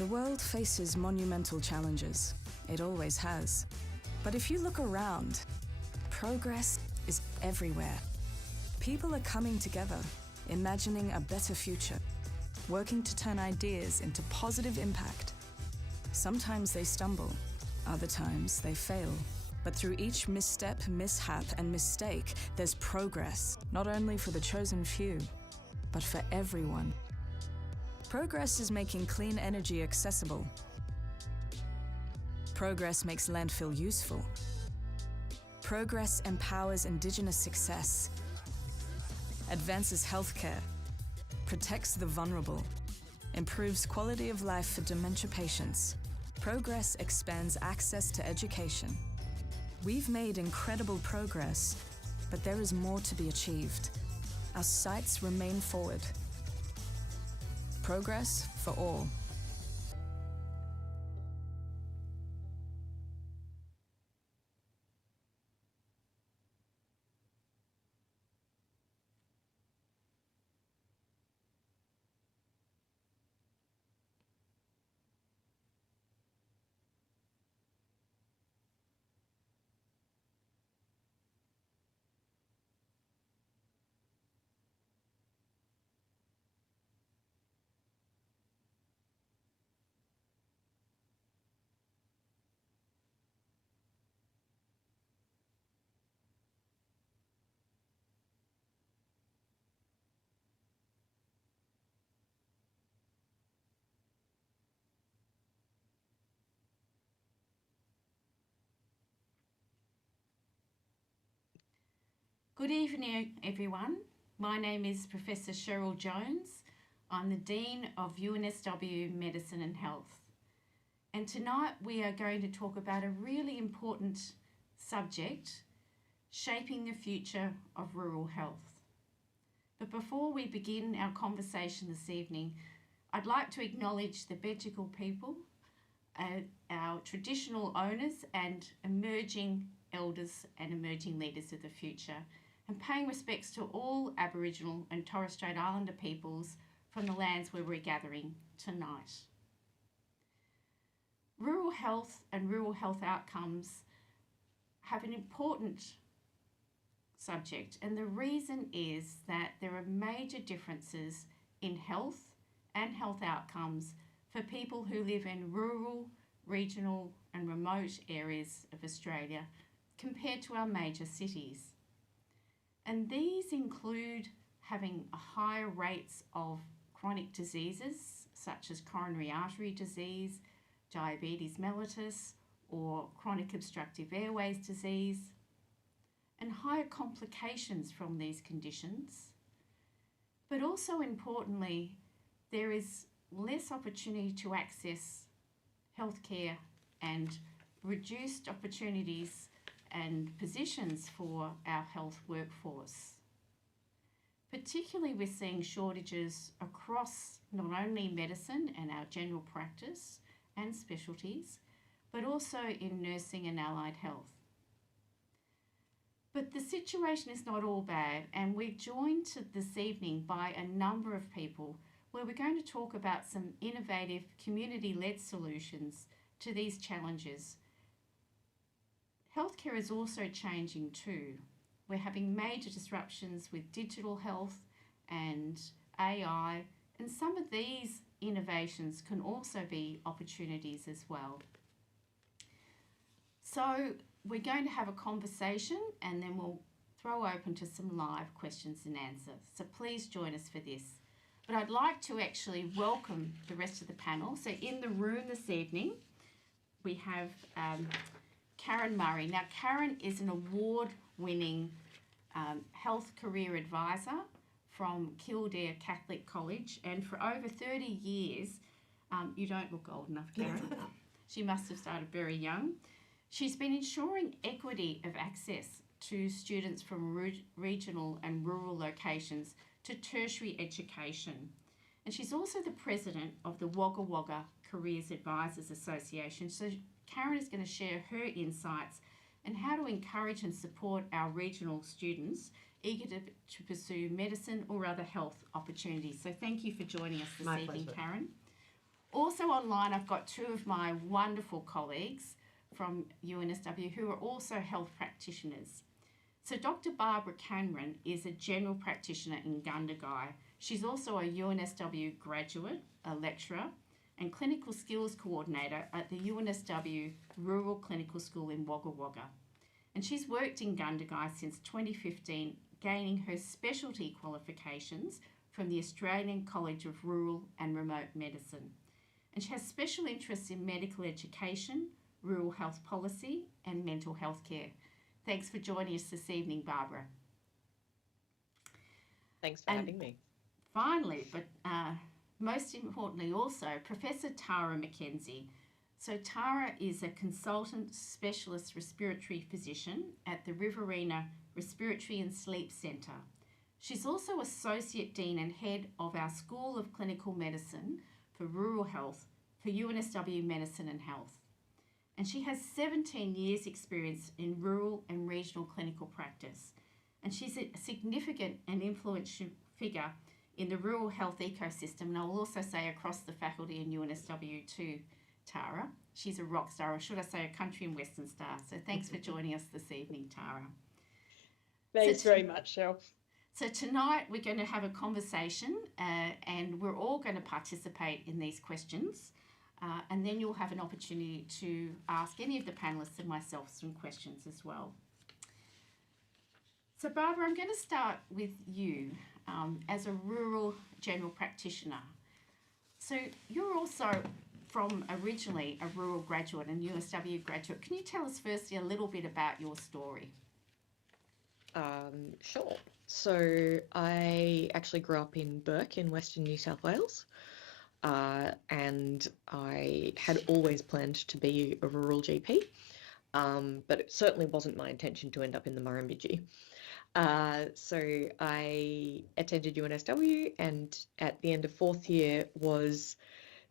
The world faces monumental challenges. It always has. But if you look around, progress is everywhere. People are coming together, imagining a better future, working to turn ideas into positive impact. Sometimes they stumble, other times they fail. But through each misstep, mishap, and mistake, there's progress, not only for the chosen few, but for everyone. Progress is making clean energy accessible. Progress makes landfill useful. Progress empowers Indigenous success, advances healthcare, protects the vulnerable, improves quality of life for dementia patients. Progress expands access to education. We've made incredible progress, but there is more to be achieved. Our sights remain forward. Progress for all. Good evening, everyone. My name is Professor Cheryl Jones. I'm the Dean of UNSW Medicine and Health. And tonight we are going to talk about a really important subject, shaping the future of rural health. But before we begin our conversation this evening, I'd like to acknowledge the Bejigal people, our traditional owners and emerging elders and emerging leaders of the future, and paying respects to all Aboriginal and Torres Strait Islander peoples from the lands where we're gathering tonight. Rural health and rural health outcomes have an important subject, and the reason is that there are major differences in health and health outcomes for people who live in rural, regional and remote areas of Australia compared to our major cities. And these include having higher rates of chronic diseases such as coronary artery disease, diabetes mellitus or chronic obstructive airways disease, and higher complications from these conditions. But also importantly, there is less opportunity to access healthcare and reduced opportunities and positions for our health workforce. Particularly we're seeing shortages across not only medicine and our general practice and specialties, but also in nursing and allied health. But the situation is not all bad, and we're joined this evening by a number of people where we're going to talk about some innovative community-led solutions to these challenges. Healthcare is also changing too. We're having major disruptions with digital health and AI, and some of these innovations can also be opportunities as well. So we're going to have a conversation and then we'll throw open to some live questions and answers. So please join us for this. But I'd like to actually welcome the rest of the panel. So in the room this evening, we have Karen Murray. Now, Karen is an award-winning health career advisor from Kildare Catholic College, and for over 30 years, you don't look old enough, Karen. She must have started very young. She's been ensuring equity of access to students from regional and rural locations to tertiary education. And she's also the president of the Wagga Wagga Careers Advisors Association. So Karen is going to share her insights and how to encourage and support our regional students eager to pursue medicine or other health opportunities. So thank you for joining us this evening, Karen. Also online, I've got two of my wonderful colleagues from UNSW who are also health practitioners. So Dr. Barbara Cameron is a general practitioner in Gundagai. She's also a UNSW graduate, a lecturer, and clinical skills coordinator at the UNSW Rural Clinical School in Wagga Wagga. And she's worked in Gundagai since 2015, gaining her specialty qualifications from the Australian College of Rural and Remote Medicine. And she has special interests in medical education, rural health policy, and mental health care. Thanks for joining us this evening, Barbara. Thanks for having me. Finally, but most importantly also, Professor Tara McKenzie. So Tara is a consultant specialist respiratory physician at the Riverina Respiratory and Sleep Centre. She's also Associate Dean and Head of our School of Clinical Medicine for Rural Health for UNSW Medicine and Health. And she has 17 years experience in rural and regional clinical practice. And she's a significant and influential figure in the rural health ecosystem, and I'll also say across the faculty in UNSW too, Tara. She's a rock star, or should I say a country and western star. So thanks for joining us this evening, Tara. Thanks very much, Cheryl. So tonight we're going to have a conversation and we're all going to participate in these questions. And then you'll have an opportunity to ask any of the panellists and myself some questions as well. So Barbara, I'm going to start with you as a rural general practitioner. So you're also from originally a rural graduate and UNSW graduate. Can you tell us firstly a little bit about your story? Sure. So I actually grew up in Burke in Western New South Wales. And I had always planned to be a rural GP, but it certainly wasn't my intention to end up in the Murrumbidgee. So I attended UNSW, and at the end of fourth year was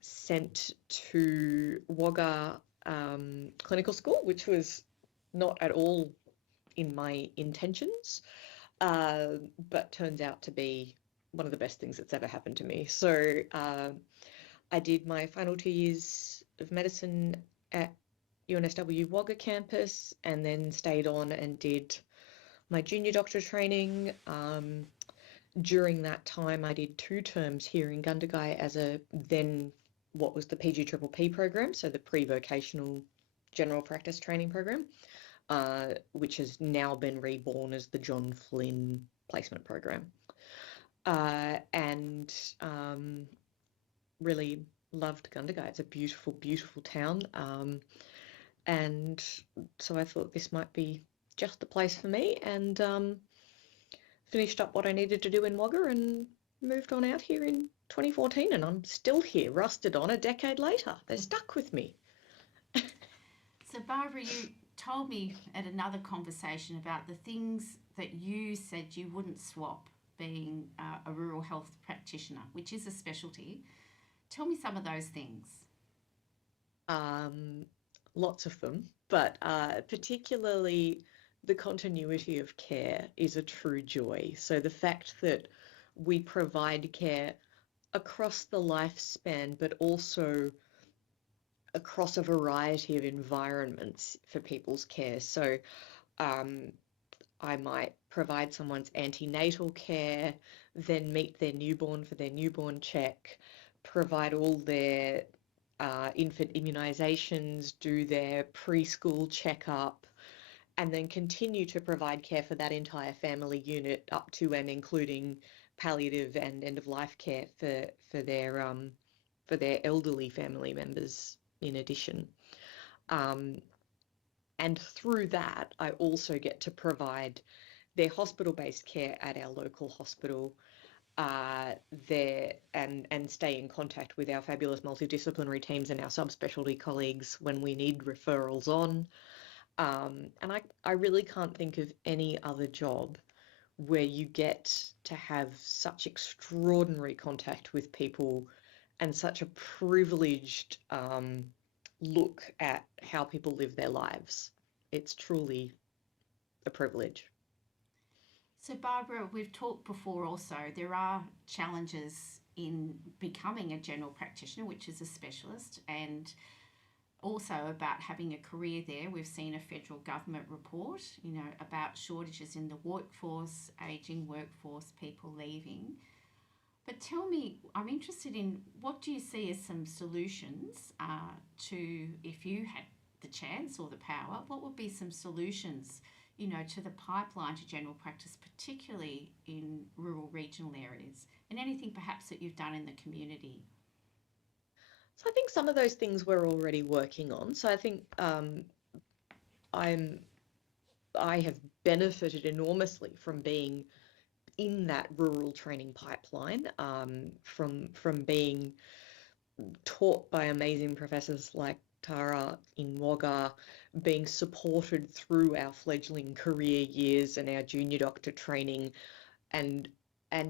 sent to Wagga Clinical School, which was not at all in my intentions, but turns out to be one of the best things that's ever happened to me. So I did my final 2 years of medicine at UNSW Wagga campus, and then stayed on and did my junior doctor training. During that time, I did 2 terms here in Gundagai as a then what was the PGPPP program, so the pre-vocational general practice training program, which has now been reborn as the John Flynn placement program. And really loved Gundagai. It's a beautiful, beautiful town. And so I thought this might be just the place for me, and finished up what I needed to do in Wagga and moved on out here in 2014, and I'm still here, rusted on a decade later. They're stuck with me. So Barbara, you told me at another conversation about the things that you said you wouldn't swap being a rural health practitioner, which is a specialty. Tell me some of those things. Lots of them, but particularly the continuity of care is a true joy. So the fact that we provide care across the lifespan, but also across a variety of environments for people's care. So I might provide someone's antenatal care, then meet their newborn for their newborn check, provide all their infant immunisations, do their preschool checkup, and then continue to provide care for that entire family unit up to and including palliative and end-of-life care for their elderly family members in addition. And through that, I also get to provide their hospital-based care at our local hospital, there and stay in contact with our fabulous multidisciplinary teams and our subspecialty colleagues when we need referrals on. And I really can't think of any other job where you get to have such extraordinary contact with people and such a privileged look at how people live their lives. It's truly a privilege. So Barbara, we've talked before also, there are challenges in becoming a general practitioner, which is a specialist, and also about having a career there. We've seen a federal government report, about shortages in the workforce, ageing workforce, people leaving. But tell me, I'm interested in what do you see as some solutions to, if you had the chance or the power, what would be some solutions, to the pipeline to general practice, particularly in rural regional areas, and anything perhaps that you've done in the community? So I think some of those things we're already working on. So I think I have benefited enormously from being in that rural training pipeline, from being taught by amazing professors like Tara in Wagga, being supported through our fledgling career years and our junior doctor training, and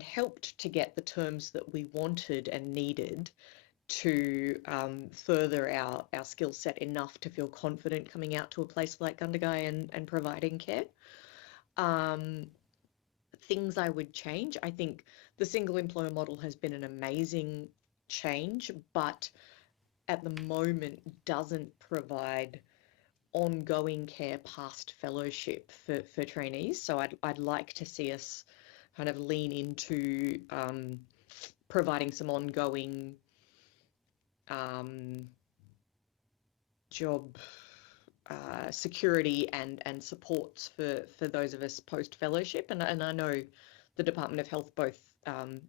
helped to get the terms that we wanted and needed to further our skill set enough to feel confident coming out to a place like Gundagai and providing care. Things I would change, I think the single employer model has been an amazing change, but at the moment doesn't provide ongoing care past fellowship for trainees. So I'd like to see us kind of lean into providing some ongoing job security and supports for those of us post fellowship. And I know the Department of Health, both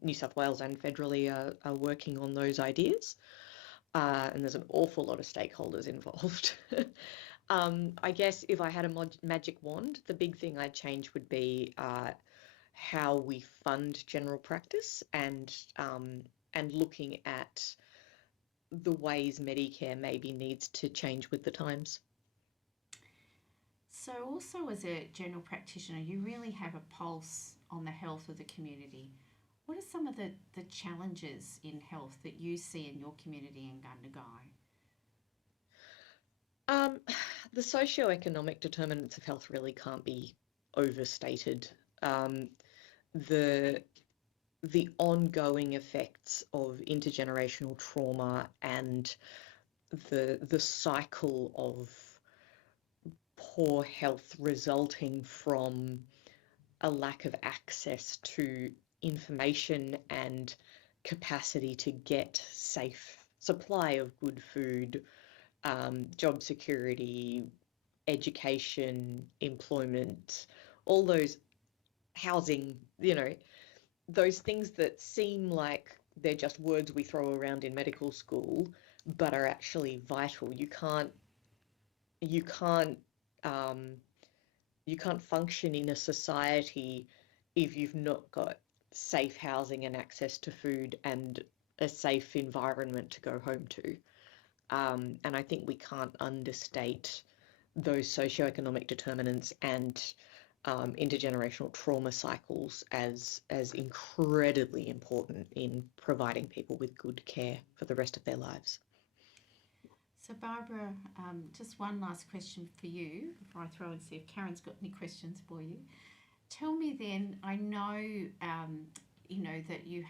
New South Wales and federally, are working on those ideas. And there's an awful lot of stakeholders involved. I guess if I had a magic wand, the big thing I'd change would be how we fund general practice, and looking at the ways Medicare maybe needs to change with the times. So, also as a general practitioner, you really have a pulse on the health of the community. What are some of the challenges in health that you see in your community in Gundagai? The socioeconomic determinants of health really can't be overstated. The ongoing effects of intergenerational trauma and the cycle of poor health resulting from a lack of access to information and capacity to get safe supply of good food, job security, education, employment, all those housing, those things that seem like they're just words we throw around in medical school, but are actually vital. You can't function in a society if you've not got safe housing and access to food and a safe environment to go home to. And I think we can't understate those socioeconomic determinants and intergenerational trauma cycles as incredibly important in providing people with good care for the rest of their lives. So, Barbara, just one last question for you before I throw and see if Karen's got any questions for you. Tell me then, I know, that you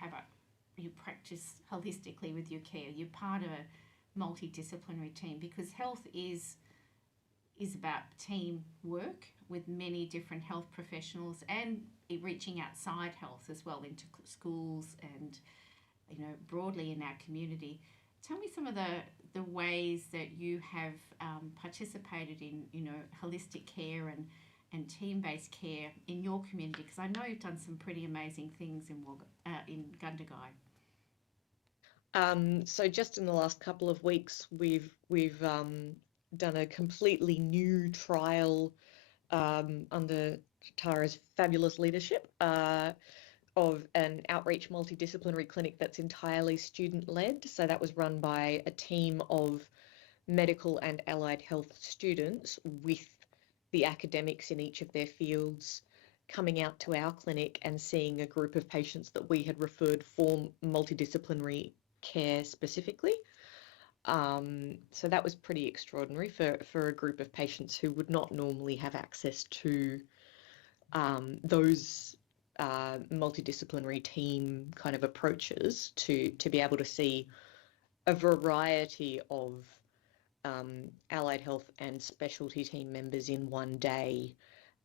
practice holistically with your care. You're part of a multidisciplinary team, because health is about teamwork with many different health professionals, and reaching outside health as well into schools and broadly in our community. Tell me some of the ways that you have participated in holistic care and team-based care in your community, because I know you've done some pretty amazing things in Gundagai. So just in the last couple of weeks, we've done a completely new trial under Tara's fabulous leadership of an outreach multidisciplinary clinic that's entirely student-led. So that was run by a team of medical and allied health students with the academics in each of their fields coming out to our clinic and seeing a group of patients that we had referred for multidisciplinary care specifically. So that was pretty extraordinary for a group of patients who would not normally have access to those multidisciplinary team kind of approaches to be able to see a variety of allied health and specialty team members in one day,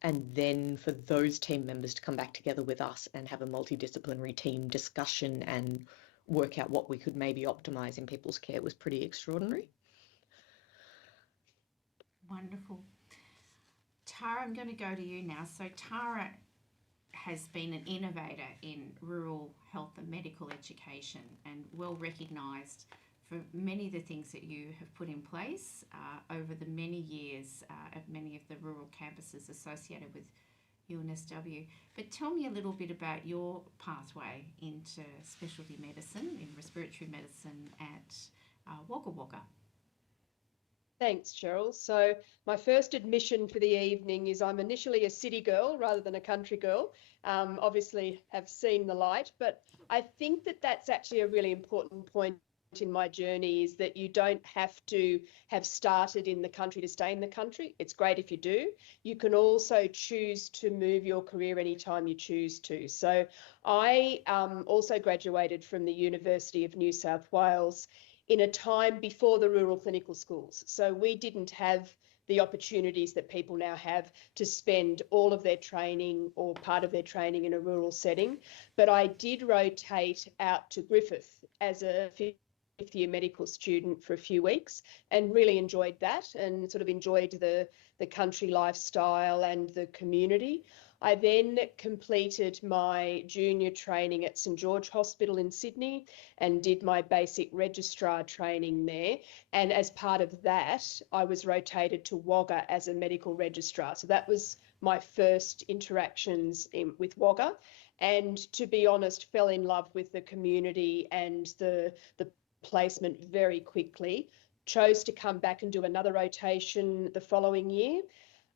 and then for those team members to come back together with us and have a multidisciplinary team discussion and work out what we could maybe optimize in people's care was pretty extraordinary. Wonderful. Tara, I'm going to go to you now. So Tara has been an innovator in rural health and medical education and well recognised for many of the things that you have put in place over the many years at many of the rural campuses associated with UNSW. But tell me a little bit about your pathway into specialty medicine, in respiratory medicine at Wagga Wagga. Thanks, Cheryl. So my first admission for the evening is I'm initially a city girl rather than a country girl. Obviously have seen the light, but I think that that's actually a really important point in my journey, is that you don't have to have started in the country to stay in the country. It's great if you do. You can also choose to move your career anytime you choose to. So I also graduated from the University of New South Wales in a time before the rural clinical schools. So we didn't have the opportunities that people now have to spend all of their training or part of their training in a rural setting. But I did rotate out to Griffith as a fifth-year medical student for a few weeks and really enjoyed that, and sort of enjoyed the country lifestyle and the community. I then completed my junior training at St George Hospital in Sydney and did my basic registrar training there. And as part of that, I was rotated to Wagga as a medical registrar. So that was my first interactions with Wagga. And to be honest, fell in love with the community and the placement very quickly. Chose to come back and do another rotation the following year.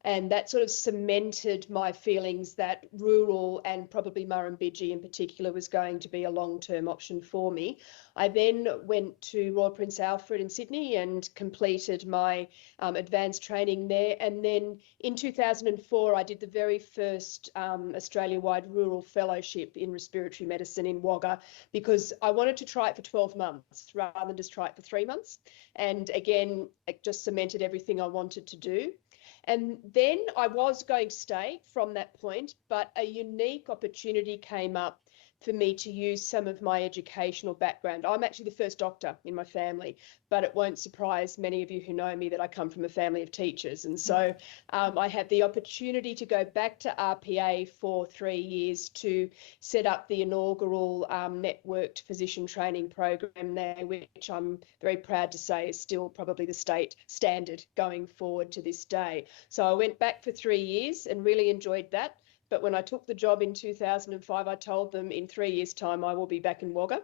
And that sort of cemented my feelings that rural, and probably Murrumbidgee in particular, was going to be a long-term option for me. I then went to Royal Prince Alfred in Sydney and completed my advanced training there. And then in 2004, I did the very first Australia-wide rural fellowship in respiratory medicine in Wagga, because I wanted to try it for 12 months rather than just try it for 3 months. And again, it just cemented everything I wanted to do. And then I was going to stay from that point, but a unique opportunity came up for me to use some of my educational background. I'm actually the first doctor in my family, but it won't surprise many of you who know me that I come from a family of teachers. And so I had the opportunity to go back to RPA for 3 years to set up the inaugural networked physician training program there, which I'm very proud to say is still probably the state standard going forward to this day. So I went back for 3 years and really enjoyed that. But when I took the job in 2005, I told them in 3 years' time, I will be back in Wagga,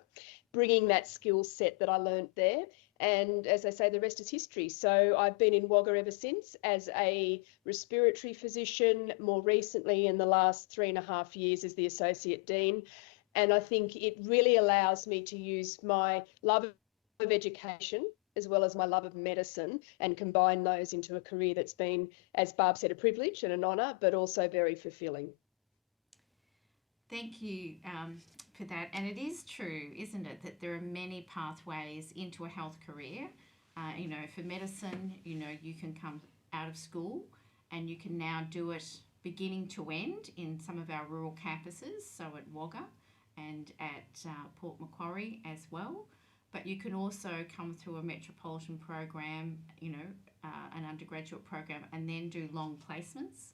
bringing that skill set that I learnt there. And as I say, the rest is history. So I've been in Wagga ever since as a respiratory physician, more recently in the last 3.5 years as the Associate Dean. And I think it really allows me to use my love of education as well as my love of medicine and combine those into a career that's been, as Barb said, a privilege and an honour, but also very fulfilling. Thank you for that. And it is true, isn't it, that there are many pathways into a health career. For medicine, you can come out of school and you can now do it beginning to end in some of our rural campuses, so at Wagga and at Port Macquarie as well. But you can also come through a metropolitan program, an undergraduate program, and then do long placements.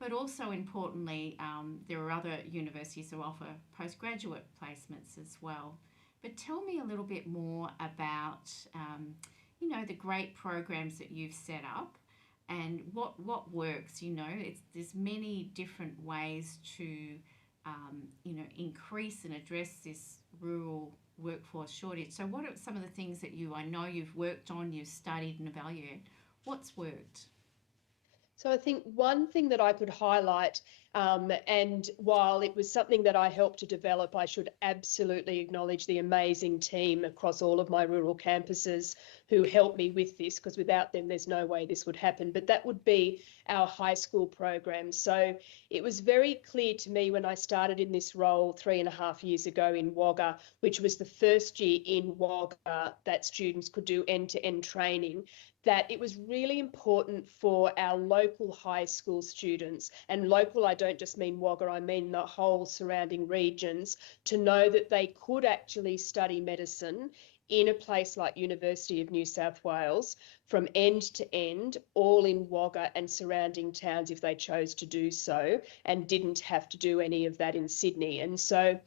But also importantly, there are other universities that offer postgraduate placements as well. But tell me a little bit more about, the great programs that you've set up and what works. There's many different ways to, increase and address this rural workforce shortage. So what are some of the things that I know you've worked on, you've studied and evaluated? What's worked? So I think one thing that I could highlight, and while it was something that I helped to develop, I should absolutely acknowledge the amazing team across all of my rural campuses who helped me with this, because without them, there's no way this would happen. But that would be our high school program. So it was very clear to me when I started in this role 3.5 years ago in Wagga, which was the first year in Wagga that students could do end-to-end training, that it was really important for our local high school students, and local, I don't just mean Wagga, I mean the whole surrounding regions, to know that they could actually study medicine in a place like University of New South Wales from end to end, all in Wagga and surrounding towns if they chose to do so, and didn't have to do any of that in Sydney. And so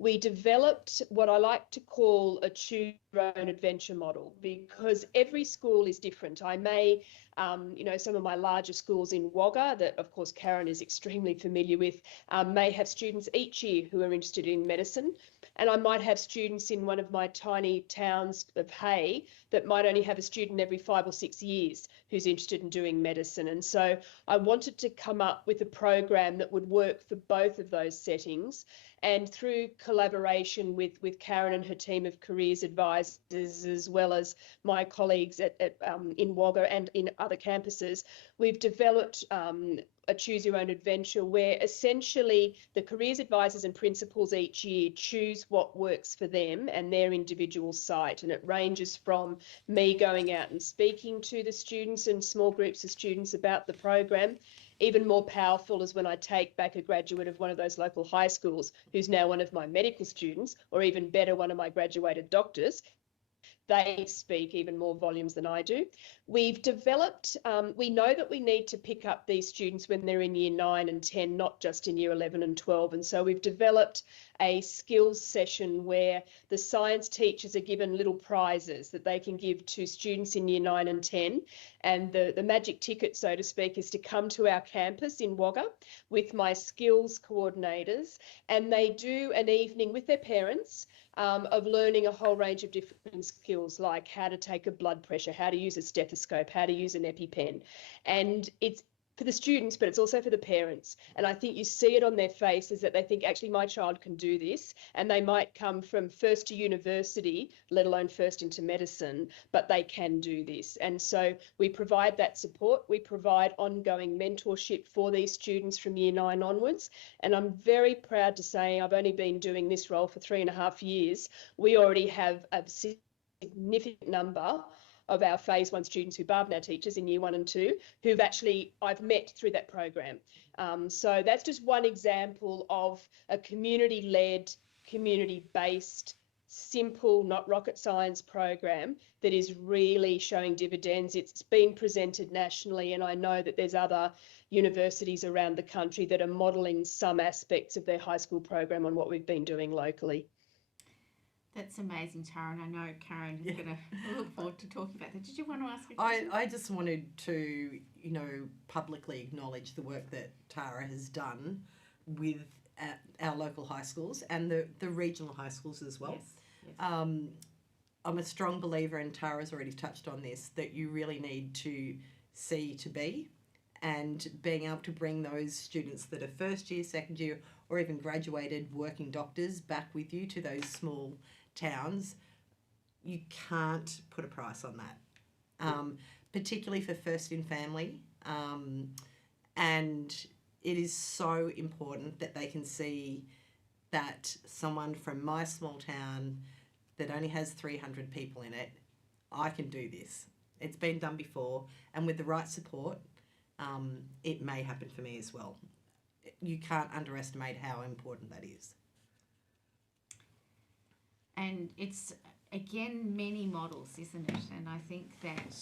we developed what I like to call a choose your own adventure model, because every school is different. I may, some of my larger schools in Wagga that, of course, Karen is extremely familiar with, may have students each year who are interested in medicine. And I might have students in one of my tiny towns of Hay that might only have a student every 5 or 6 years who's interested in doing medicine. And so I wanted to come up with a program that would work for both of those settings. And through collaboration with Karen and her team of careers advisors, as well as my colleagues in Wagga and in other campuses, we've developed a choose your own adventure, where essentially the careers advisors and principals each year choose what works for them and their individual site. And it ranges from me going out and speaking to the students and small groups of students about the program. Even more powerful is when I take back a graduate of one of those local high schools who's now one of my medical students, or even better, one of my graduated doctors. They speak even more volumes than I do. We've developed, we know that we need to pick up these students when they're in year 9 and 10, not just in year 11 and 12. And so we've developed a skills session where the science teachers are given little prizes that they can give to students in year 9 and 10. And the magic ticket, so to speak, is to come to our campus in Wagga with my skills coordinators, and they do an evening with their parents of learning a whole range of different skills, like how to take a blood pressure, how to use a stethoscope, how to use an EpiPen. And it's for the students, but it's also for the parents. And I think you see it on their faces that they think, actually, my child can do this. And they might come from first to university, let alone first into medicine, but they can do this. And so we provide that support. We provide ongoing mentorship for these students from year 9 onwards. And I'm very proud to say, I've only been doing this role for 3.5 years. We already have a significant number of our phase 1 students who Barb now teaches in year 1 and 2, who've actually I've met through that program. So that's just one example of a community-led, community-based, simple, not rocket science program that is really showing dividends. It's been presented nationally, and I know that there's other universities around the country that are modelling some aspects of their high school program on what we've been doing locally. That's amazing, Tara, and I know Karen is going to look forward to talking about that. Did you want to ask a question? I just wanted to, publicly acknowledge the work that Tara has done with our local high schools and the regional high schools as well. Yes. I'm a strong believer, and Tara's already touched on this, that you really need to see to be, and being able to bring those students that are first year, second year, or even graduated working doctors back with you to those small towns, you can't put a price on that, particularly for first in family. And it is so important that they can see that someone from my small town that only has 300 people in it, I can do this. It's been done before, and with the right support, it may happen for me as well. You can't underestimate how important that is. And it's, again, many models, isn't it? And I think that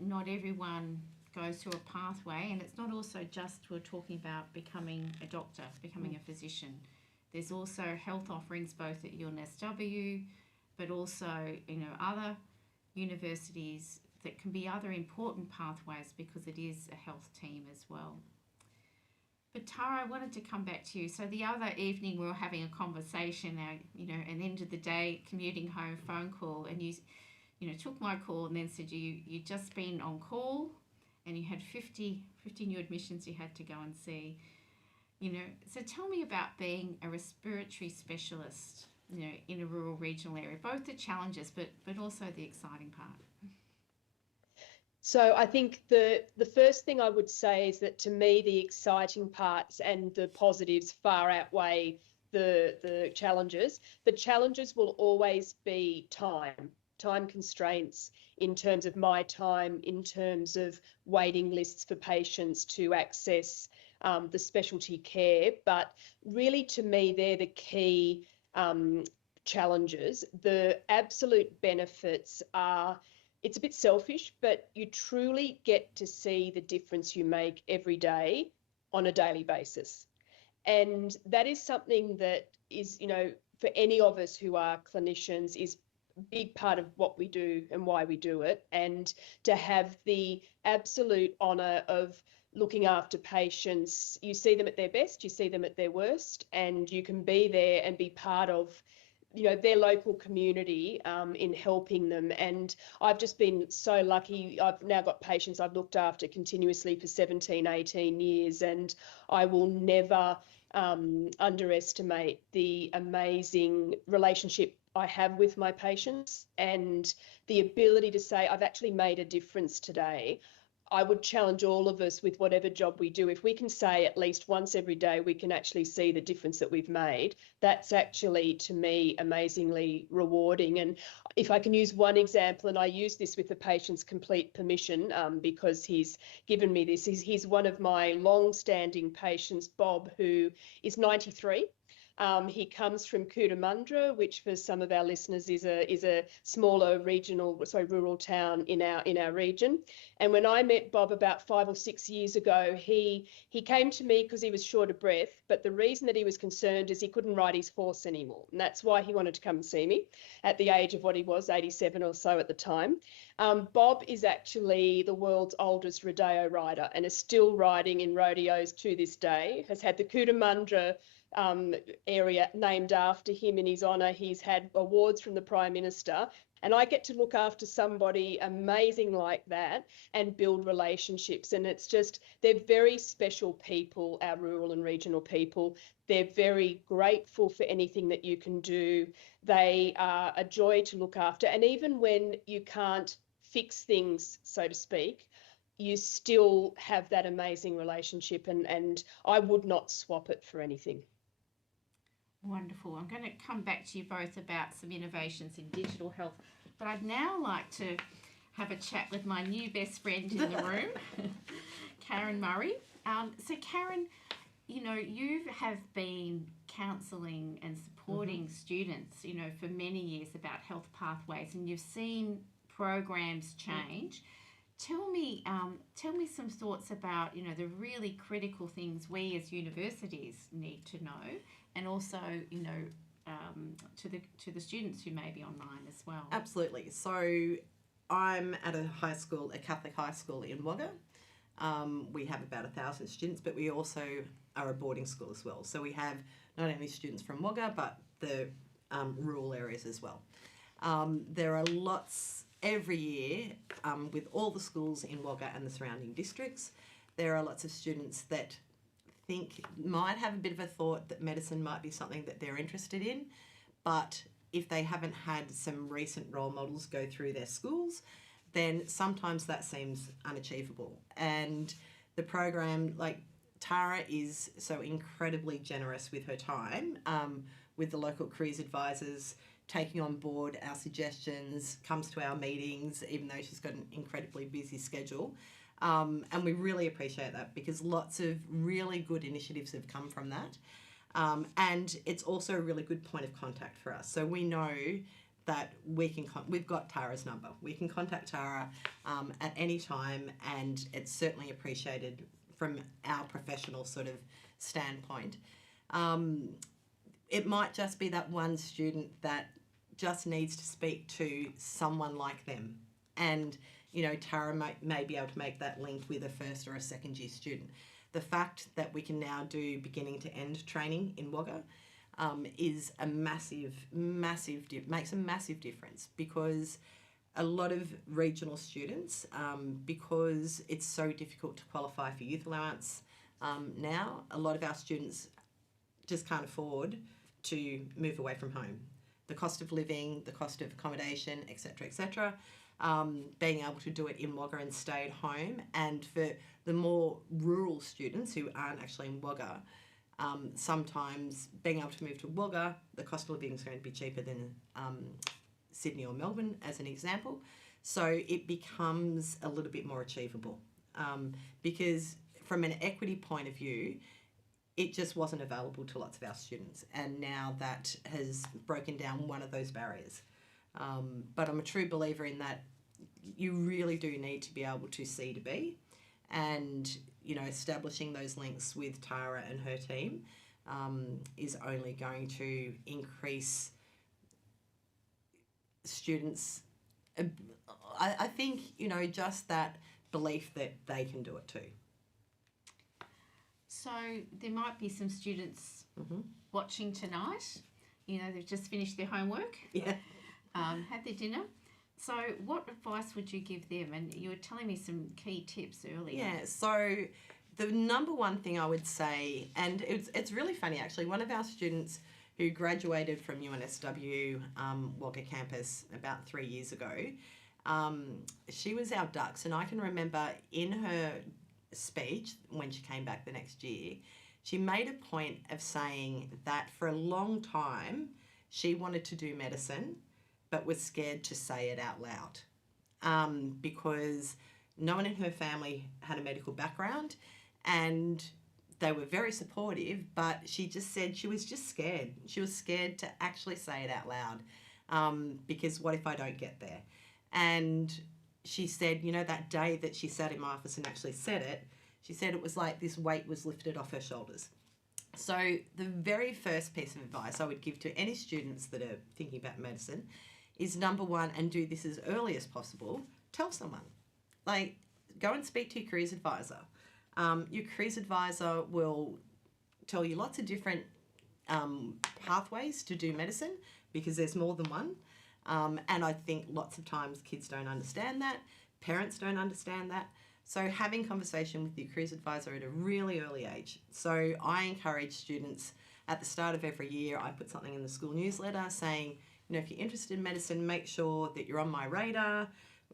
not everyone goes through a pathway, and it's not also just we're talking about becoming a doctor, becoming a physician. There's also health offerings both at UNSW, but also, other universities that can be other important pathways, because it is a health team as well. But Tara, I wanted to come back to you. So the other evening we were having a conversation, an end of the day commuting home phone call, and you took my call and then said you'd just been on call and you had 50 new admissions you had to go and see. So tell me about being a respiratory specialist, in a rural regional area, both the challenges, but also the exciting part. So I think the first thing I would say is that to me, the exciting parts and the positives far outweigh the challenges. The challenges will always be time constraints in terms of my time, in terms of waiting lists for patients to access the specialty care. But really, to me, they're the key challenges. The absolute benefits are, it's a bit selfish, but you truly get to see the difference you make every day on a daily basis. And that is something that is, for any of us who are clinicians, is a big part of what we do and why we do it. And to have the absolute honour of looking after patients, you see them at their best, you see them at their worst, and you can be there and be part of their local community in helping them. And I've just been so lucky. I've now got patients I've looked after continuously for 17, 18 years, and I will never underestimate the amazing relationship I have with my patients and the ability to say, I've actually made a difference today. I would challenge all of us with whatever job we do. If we can say at least once every day, we can actually see the difference that we've made. That's actually, to me, amazingly rewarding. And if I can use one example, and I use this with the patient's complete permission because he's given me this, he's one of my long-standing patients, Bob, who is 93. He comes from Cootamundra, which for some of our listeners is a smaller rural town in our region. And when I met Bob about 5 or 6 years ago, he came to me because he was short of breath. But the reason that he was concerned is he couldn't ride his horse anymore. And that's why he wanted to come and see me at the age of what he was, 87 or so at the time. Bob is actually the world's oldest rodeo rider and is still riding in rodeos to this day, has had the Cootamundra area named after him in his honour. He's had awards from the Prime Minister, and I get to look after somebody amazing like that and build relationships. And it's just, they're very special people, our rural and regional people. They're very grateful for anything that you can do. They are a joy to look after. And even when you can't fix things, so to speak, you still have that amazing relationship, and I would not swap it for anything. Wonderful. I'm going to come back to you both about some innovations in digital health, but I'd now like to have a chat with my new best friend in the room, Karen Murray. So Karen, you have been counselling and supporting students, for many years about health pathways, and you've seen programs change. Tell me some thoughts about, the really critical things we as universities need to know, and also, to the students who may be online as well. Absolutely. So I'm at a Catholic high school in Wagga. We have about 1,000 students, but we also are a boarding school as well. So we have not only students from Wagga, but the rural areas as well. There are lots every year with all the schools in Wagga and the surrounding districts. There are lots of students that might have a bit of a thought that medicine might be something that they're interested in, but if they haven't had some recent role models go through their schools, then sometimes that seems unachievable. And the program, like Tara is so incredibly generous with her time, with the local careers advisors, taking on board our suggestions, comes to our meetings, even though she's got an incredibly busy schedule. And we really appreciate that because lots of really good initiatives have come from that. And it's also a really good point of contact for us. So we know that we've got Tara's number. We can contact Tara at any time, and it's certainly appreciated from our professional sort of standpoint. It might just be that one student that just needs to speak to someone like them. And Tara may be able to make that link with a first or a second year student. The fact that we can now do beginning to end training in Wagga is makes a massive difference, because a lot of regional students, because it's so difficult to qualify for youth allowance now, a lot of our students just can't afford to move away from home. The cost of living, the cost of accommodation, etc., etc. Being able to do it in Wagga and stay at home, and for the more rural students who aren't actually in Wagga, sometimes being able to move to Wagga, the cost of living is going to be cheaper than Sydney or Melbourne, as an example. So it becomes a little bit more achievable, because from an equity point of view, it just wasn't available to lots of our students, and now that has broken down one of those barriers. But I'm a true believer in that you really do need to be able to C to B, and establishing those links with Tara and her team is only going to increase students. I think just that belief that they can do it too. So there might be some students watching tonight. They've just finished their homework. Yeah. Had their dinner. So what advice would you give them? And you were telling me some key tips earlier. Yeah, so the number one thing I would say, and it's really funny actually, one of our students who graduated from UNSW Wagga campus about 3 years ago, she was our Dux, and I can remember in her speech when she came back the next year, she made a point of saying that for a long time she wanted to do medicine but was scared to say it out loud, because no one in her family had a medical background, and they were very supportive, but she just said she was just scared. She was scared to actually say it out loud, because what if I don't get there? And she said, that day that she sat in my office and actually said it, she said it was like this weight was lifted off her shoulders. So the very first piece of advice I would give to any students that are thinking about medicine is, number one, and do this as early as possible, tell someone. Like, go and speak to your careers advisor. Your careers advisor will tell you lots of different pathways to do medicine, because there's more than one. And I think lots of times kids don't understand that, parents don't understand that. So having conversation with your careers advisor at a really early age. So I encourage students at the start of every year, I put something in the school newsletter saying, if you're interested in medicine, make sure that you're on my radar.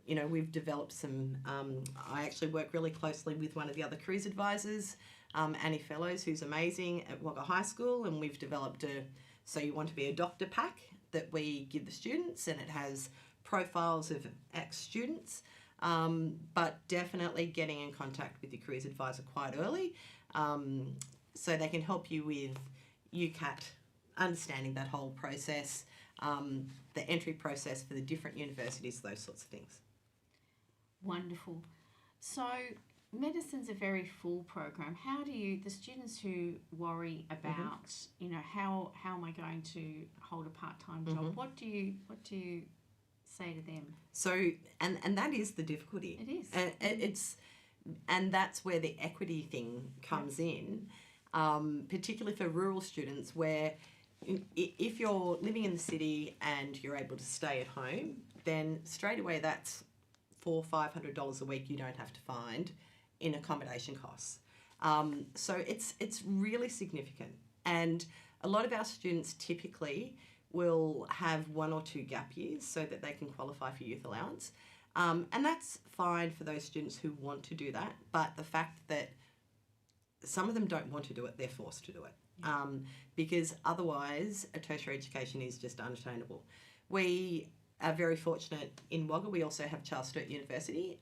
We've developed some, I actually work really closely with one of the other careers advisors, Annie Fellows, who's amazing at Wagga High School, and we've developed a So You Want to Be a Doctor pack that we give the students, and it has profiles of ex-students, but definitely getting in contact with your careers advisor quite early, so they can help you with UCAT, understanding that whole process, the entry process for the different universities, those sorts of things. Wonderful. So medicine's a very full program. How do the students who worry about, how am I going to hold a part-time job? What do you say to them? So, and that is the difficulty. It is. And that's where the equity thing comes in, particularly for rural students, where if you're living in the city and you're able to stay at home, then straight away that's $400-500 a week you don't have to find in accommodation costs. So it's really significant. And a lot of our students typically will have 1 or 2 gap years so that they can qualify for youth allowance. And that's fine for those students who want to do that. But the fact that some of them don't want to do it, they're forced to do it. Because otherwise a tertiary education is just unattainable. We are very fortunate in Wagga. We also have Charles Sturt University,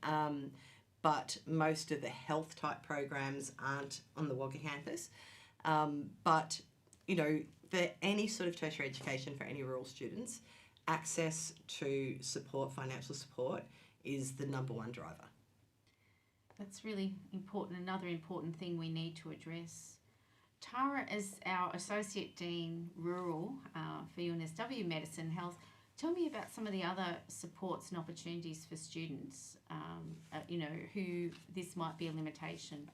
but most of the health type programs aren't on the Wagga campus. But, for any sort of tertiary education for any rural students, access to support, financial support, is the number one driver. That's really important. Another important thing we need to address. Tara, as our Associate Dean Rural for UNSW Medicine and Health, tell me about some of the other supports and opportunities for students, who this might be a limitation.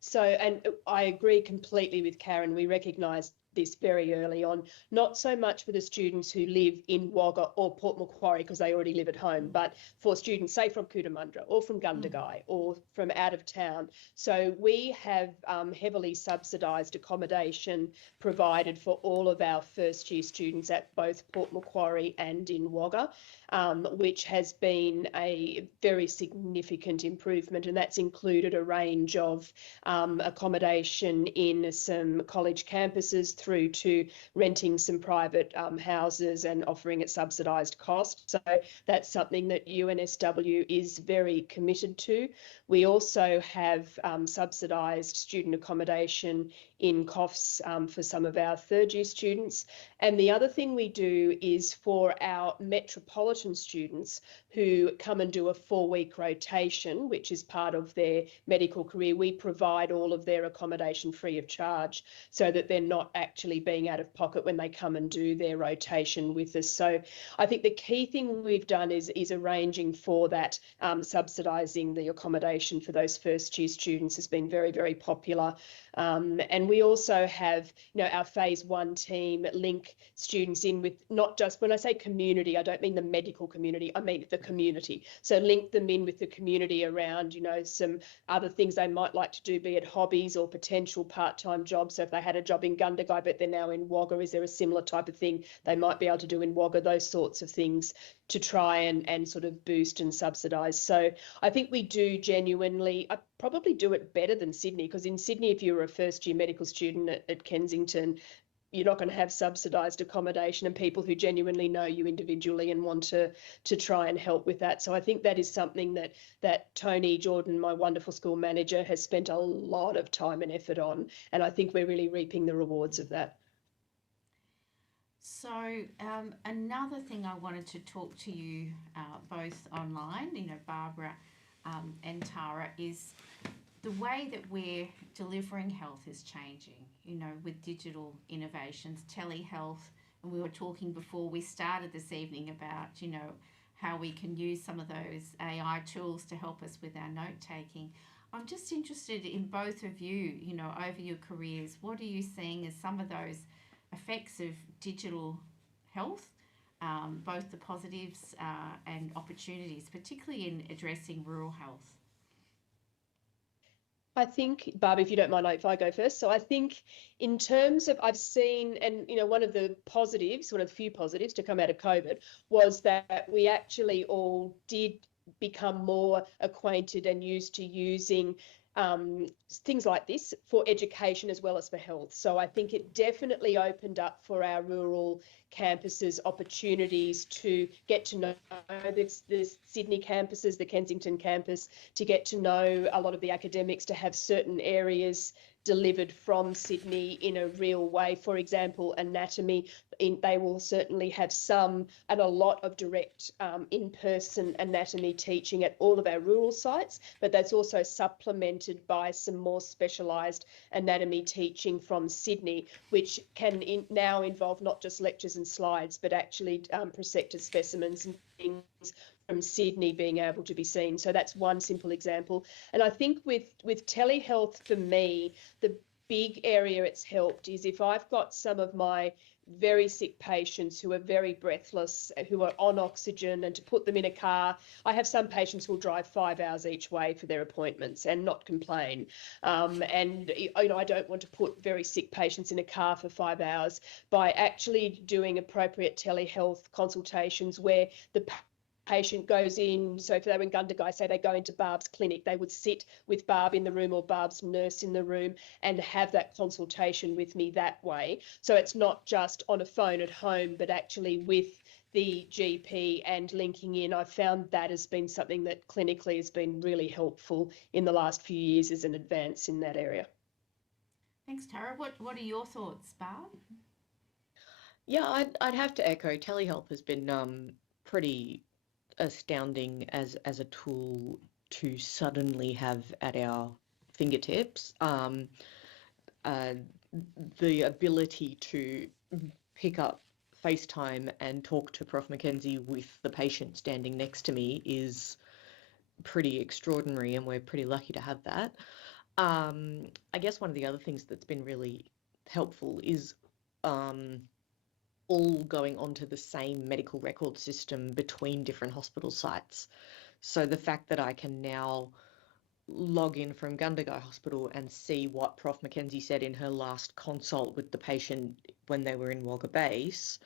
So, and I agree completely with Karen. We recognise this very early on, not so much for the students who live in Wagga or Port Macquarie because they already live at home, but for students, say, from Cootamundra or from Gundagai or from out of town. So we have heavily subsidised accommodation provided for all of our first year students at both Port Macquarie and in Wagga, which has been a very significant improvement, and that's included a range of accommodation in some college campuses through to renting some private houses and offering at subsidised cost. So that's something that UNSW is very committed to. We also have subsidised student accommodation in COFs for some of our third year students. And the other thing we do is for our metropolitan students who come and do a 4-week rotation, which is part of their medical career, we provide all of their accommodation free of charge so that they're not actually being out of pocket when they come and do their rotation with us. So I think the key thing we've done is arranging for that, subsidising the accommodation for those first year students has been very, very popular. And we also have, our phase 1 team link students in with, not just, when I say community, I don't mean the medical community, I mean the community. So link them in with the community around, some other things they might like to do, be it hobbies or potential part-time jobs. So if they had a job in Gundagai, but they're now in Wagga, is there a similar type of thing they might be able to do in Wagga? Those sorts of things to try and sort of boost and subsidise. So I think we do genuinely, I probably do it better than Sydney, because in Sydney, if you were a first year medical student at Kensington, you're not going to have subsidised accommodation and people who genuinely know you individually and want to try and help with that. So I think that is something that Tony Jordan, my wonderful school manager, has spent a lot of time and effort on, and I think we're really reaping the rewards of that. So another thing I wanted to talk to you both online, Barbara and Tara, is the way that we're delivering health is changing, with digital innovations, telehealth. And we were talking before we started this evening about, how we can use some of those AI tools to help us with our note taking. I'm just interested in both of you, over your careers, what are you seeing as some of those effects of digital health, both the positives and opportunities, particularly in addressing rural health? I think, Barb, if you don't mind, if I go first. So I think in terms of, I've seen, and one of the positives, one of the few positives to come out of COVID was that we actually all did become more acquainted and used to using things like this for education as well as for health. So I think it definitely opened up for our rural campuses opportunities to get to know the Sydney campuses, the Kensington campus, to get to know a lot of the academics, to have certain areas delivered from Sydney in a real way. For example, anatomy, they will certainly have some and a lot of direct in-person anatomy teaching at all of our rural sites, but that's also supplemented by some more specialised anatomy teaching from Sydney, which can now involve not just lectures and slides, but actually prosected specimens and things from Sydney being able to be seen. So that's one simple example. And I think with telehealth, for me, the big area it's helped is if I've got some of my very sick patients who are very breathless, who are on oxygen, and to put them in a car. I have some patients who will drive 5 hours each way for their appointments and not complain. And I don't want to put very sick patients in a car for 5 hours. By actually doing appropriate telehealth consultations where the patient goes in, so if they were in Gundagai, say they go into Barb's clinic, they would sit with Barb in the room or Barb's nurse in the room and have that consultation with me that way. So it's not just on a phone at home, but actually with the GP and linking in. I've found that has been something that clinically has been really helpful in the last few years as an advance in that area. Thanks, Tara. What are your thoughts, Barb? Yeah, I'd have to echo. Telehealth has been pretty astounding as a tool to suddenly have at our fingertips. The ability to pick up FaceTime and talk to Prof. Mackenzie with the patient standing next to me is pretty extraordinary, and we're pretty lucky to have that. I guess one of the other things that's been really helpful is all going onto the same medical record system between different hospital sites. So the fact that I can now log in from Gundagai Hospital and see what Prof Mackenzie said in her last consult with the patient when they were in Wagga Base,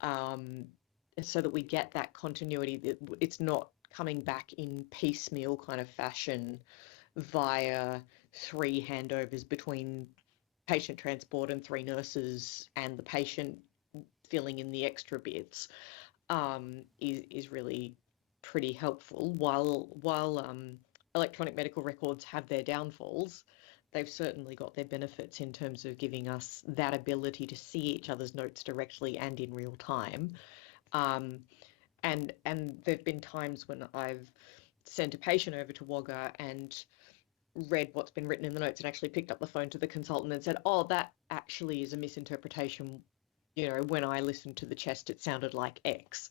so that we get that continuity, that it's not coming back in piecemeal kind of fashion via 3 handovers between patient transport and 3 nurses and the patient filling in the extra bits, is really pretty helpful. While electronic medical records have their downfalls, they've certainly got their benefits in terms of giving us that ability to see each other's notes directly and in real time. And there've been times when I've sent a patient over to Wagga and read what's been written in the notes and actually picked up the phone to the consultant and said, oh, that actually is a misinterpretation. You know, when I listened to the chest, it sounded like X,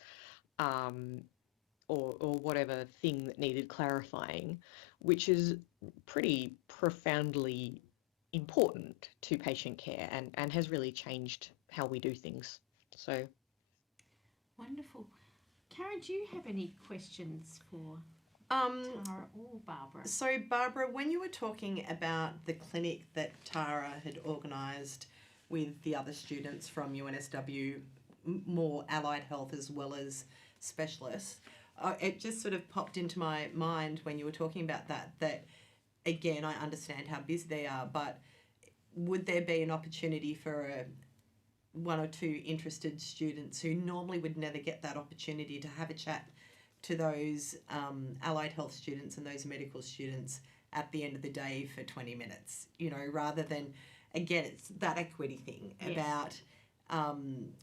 or whatever thing that needed clarifying, which is pretty profoundly important to patient care and has really changed how we do things. So Wonderful. Karen, do you have any questions for Tara or Barbara? So Barbara, when you were talking about the clinic that Tara had organised with the other students from UNSW, more allied health as well as specialists, it just sort of popped into my mind when you were talking about that again, I understand how busy they are, but would there be an opportunity for one or two interested students who normally would never get that opportunity to have a chat to those allied health students and those medical students at the end of the day for 20 minutes, you know, rather than, again, it's that equity thing about,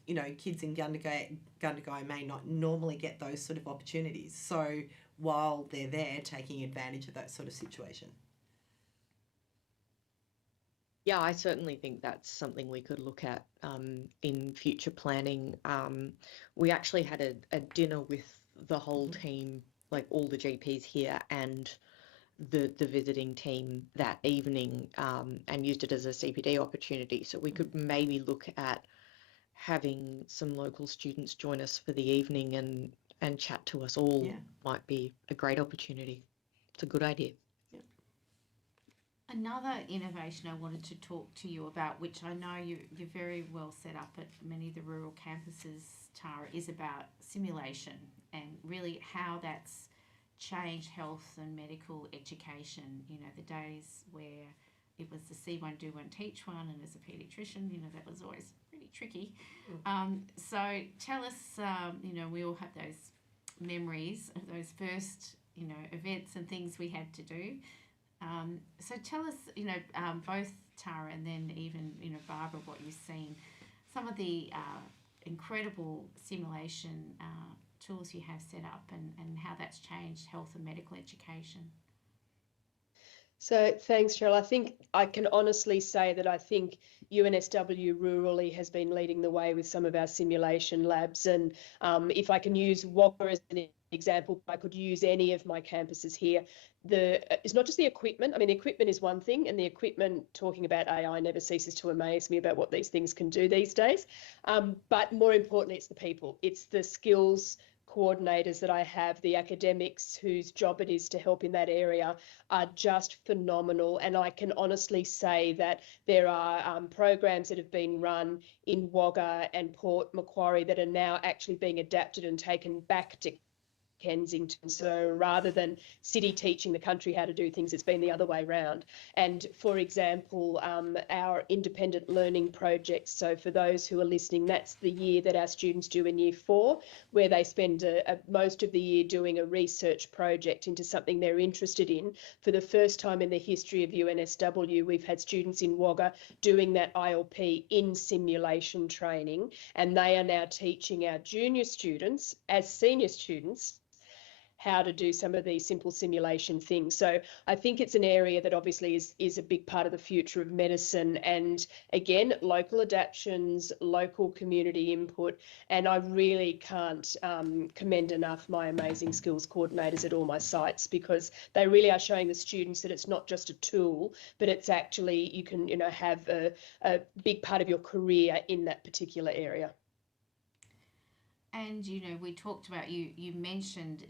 you know, kids in Gundagai may not normally get those sort of opportunities. So while they're there, taking advantage of that sort of situation. Yeah, I certainly think that's something we could look at in future planning. We actually had a dinner with the whole team, like all the GPs here and the visiting team that evening, and used it as a CPD opportunity. So we could maybe look at having some local students join us for the evening and chat to us all. Might be a great opportunity. It's a good idea. Another innovation I wanted to talk to you about, which I know you're very well set up at many of the rural campuses, Tara, is about simulation and really how that's changed health and medical education. You know, the days where it was the see one, do one, teach one, and as a paediatrician, you know, that was always pretty tricky. So tell us, you know, we all have those memories of those first, you know, events and things we had to do. So tell us, you know, both Tara and then even, you know, Barbara, what you've seen, some of the incredible simulation tools you have set up and how that's changed health and medical education. So thanks, Cheryl. I think I can honestly say that I think UNSW rurally has been leading the way with some of our simulation labs. And if I can use Wagga as an example, I could use any of my campuses here. It's not just the equipment. I mean, the equipment is one thing, and the equipment, talking about AI, never ceases to amaze me about what these things can do these days. But more importantly, it's the people. It's the skills coordinators that I have, the academics whose job it is to help in that area are just phenomenal. And I can honestly say that there are programs that have been run in Wagga and Port Macquarie that are now actually being adapted and taken back to Kensington. So rather than city teaching the country how to do things, it's been the other way around. And for example, our independent learning projects. So for those who are listening, that's the year that our students do in year 4, where they spend most of the year doing a research project into something they're interested in. For the first time in the history of UNSW, we've had students in Wagga doing that ILP in simulation training, and they are now teaching our junior students as senior students how to do some of these simple simulation things. So I think it's an area that obviously is a big part of the future of medicine. And again, local adaptations, local community input. And I really can't commend enough my amazing skills coordinators at all my sites, because they really are showing the students that it's not just a tool, but it's actually, you can, have a big part of your career in that particular area. And we talked about, you mentioned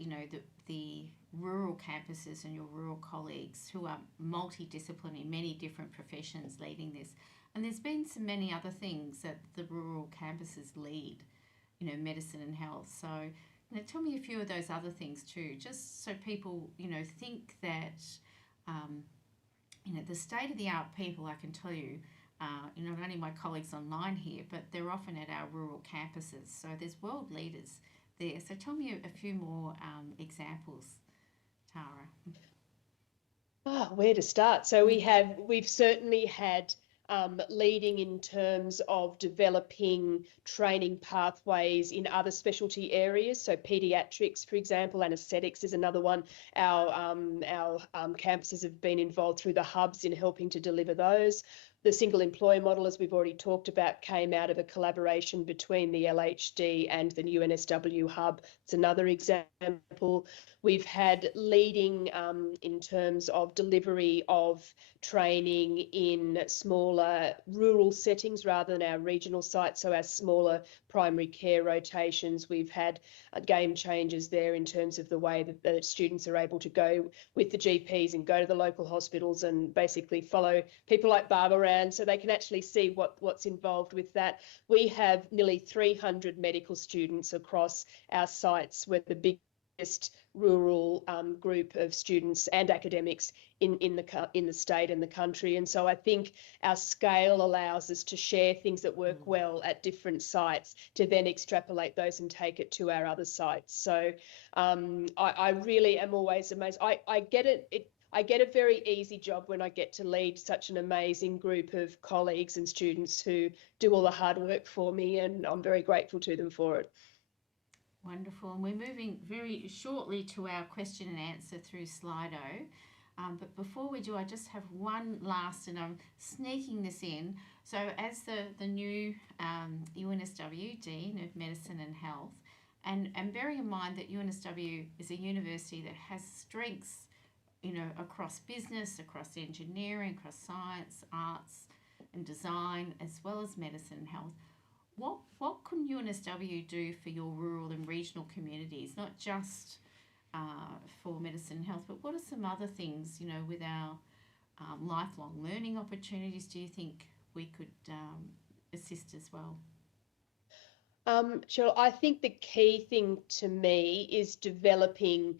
the rural campuses and your rural colleagues who are multidisciplinary, many different professions leading this. And there's been so many other things that the rural campuses lead, medicine and health. So tell me a few of those other things too, just so people think that the state of the art people, I can tell you, not only my colleagues online here, but they're often at our rural campuses. So there's world leaders there. So tell me a few more examples, Tara. Where to start? So we've certainly had leading in terms of developing training pathways in other specialty areas. So paediatrics, for example, anaesthetics is another one. Our campuses have been involved through the hubs in helping to deliver those. The single employer model, as we've already talked about, came out of a collaboration between the LHD and the UNSW hub. It's another example. We've had leading in terms of delivery of training in smaller rural settings rather than our regional sites, so our smaller primary care rotations. We've had game changers there in terms of the way that the students are able to go with the GPs and go to the local hospitals and basically follow people like Barb around so they can actually see what's involved with that. We have nearly 300 medical students across our sites. We're the biggest rural group of students and academics in the state and the country. And so I think our scale allows us to share things that work well at different sites to then extrapolate those and take it to our other sites. So I really am always amazed. I get it. I get a very easy job when I get to lead such an amazing group of colleagues and students who do all the hard work for me, and I'm very grateful to them for it. Wonderful. And we're moving very shortly to our question and answer through Slido. But before we do, I just have one last, and I'm sneaking this in. So as the new UNSW Dean of Medicine and Health, and bearing in mind that UNSW is a university that has strengths, across business, across engineering, across science, arts and design, as well as medicine and health, what can UNSW do for your rural and regional communities, not just for medicine and health, but what are some other things, with our lifelong learning opportunities, do you think we could assist as well? Cheryl, I think the key thing to me is developing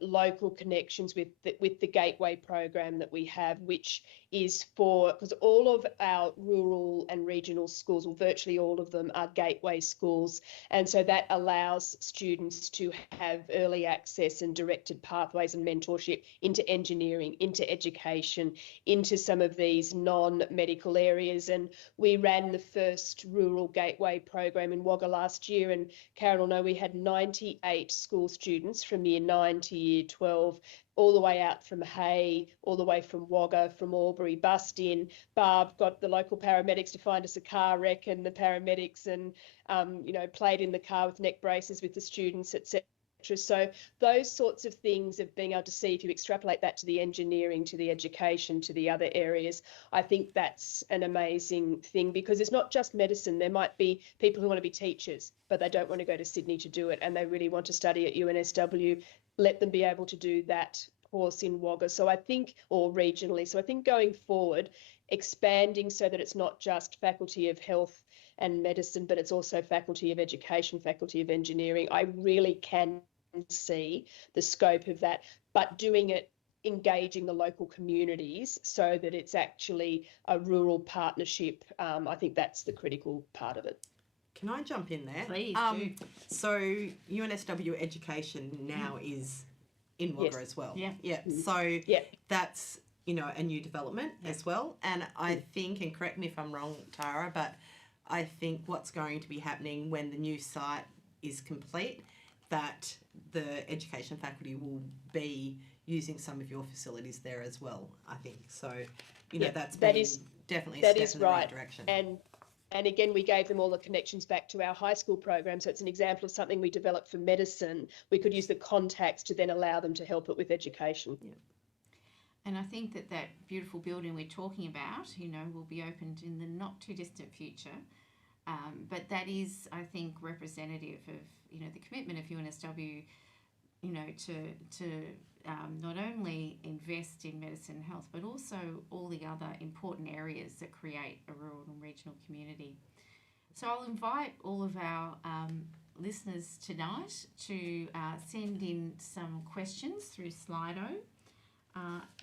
local connections with the Gateway program that we have, which is because all of our rural and regional schools, well, virtually all of them, are Gateway schools. And so that allows students to have early access and directed pathways and mentorship into engineering, into education, into some of these non-medical areas. And we ran the first rural Gateway program in Wagga last year, and Karen will know we had 98 school students from year 9 to year 12, all the way out from Hay, all the way from Wagga, from Albury, bussed in. Barb got the local paramedics to find us a car wreck, and the paramedics and, played in the car with neck braces with the students, etc. So those sorts of things of being able to see, if you extrapolate that to the engineering, to the education, to the other areas, I think that's an amazing thing, because it's not just medicine. There might be people who want to be teachers, but they don't want to go to Sydney to do it, and they really want to study at UNSW. Let them be able to do that course in Wagga. So I think, or regionally. So I think going forward, expanding so that it's not just Faculty of Health and Medicine, but it's also Faculty of Education, Faculty of Engineering. I really can see the scope of that, but doing it, engaging the local communities so that it's actually a rural partnership. I think that's the critical part of it. Can I jump in there? Please do. So UNSW Education now is in Wagga as well. Yeah. So that's, a new development as well. And I think, and correct me if I'm wrong, Tara, but I think what's going to be happening when the new site is complete that the education faculty will be using some of your facilities there as well, I think. So, you know, that's that been is definitely a that step is in the right direction. And again, we gave them all the connections back to our high school program. So it's an example of something we developed for medicine. We could use the contacts to then allow them to help it with education. Yeah. And I think that that beautiful building we're talking about, you know, will be opened in the not too distant future. But that is, I think, representative of, you know, the commitment of UNSW, you know, to not only invest in medicine and health, but also all the other important areas that create a rural and regional community. So I'll invite all of our listeners tonight to send in some questions through Slido.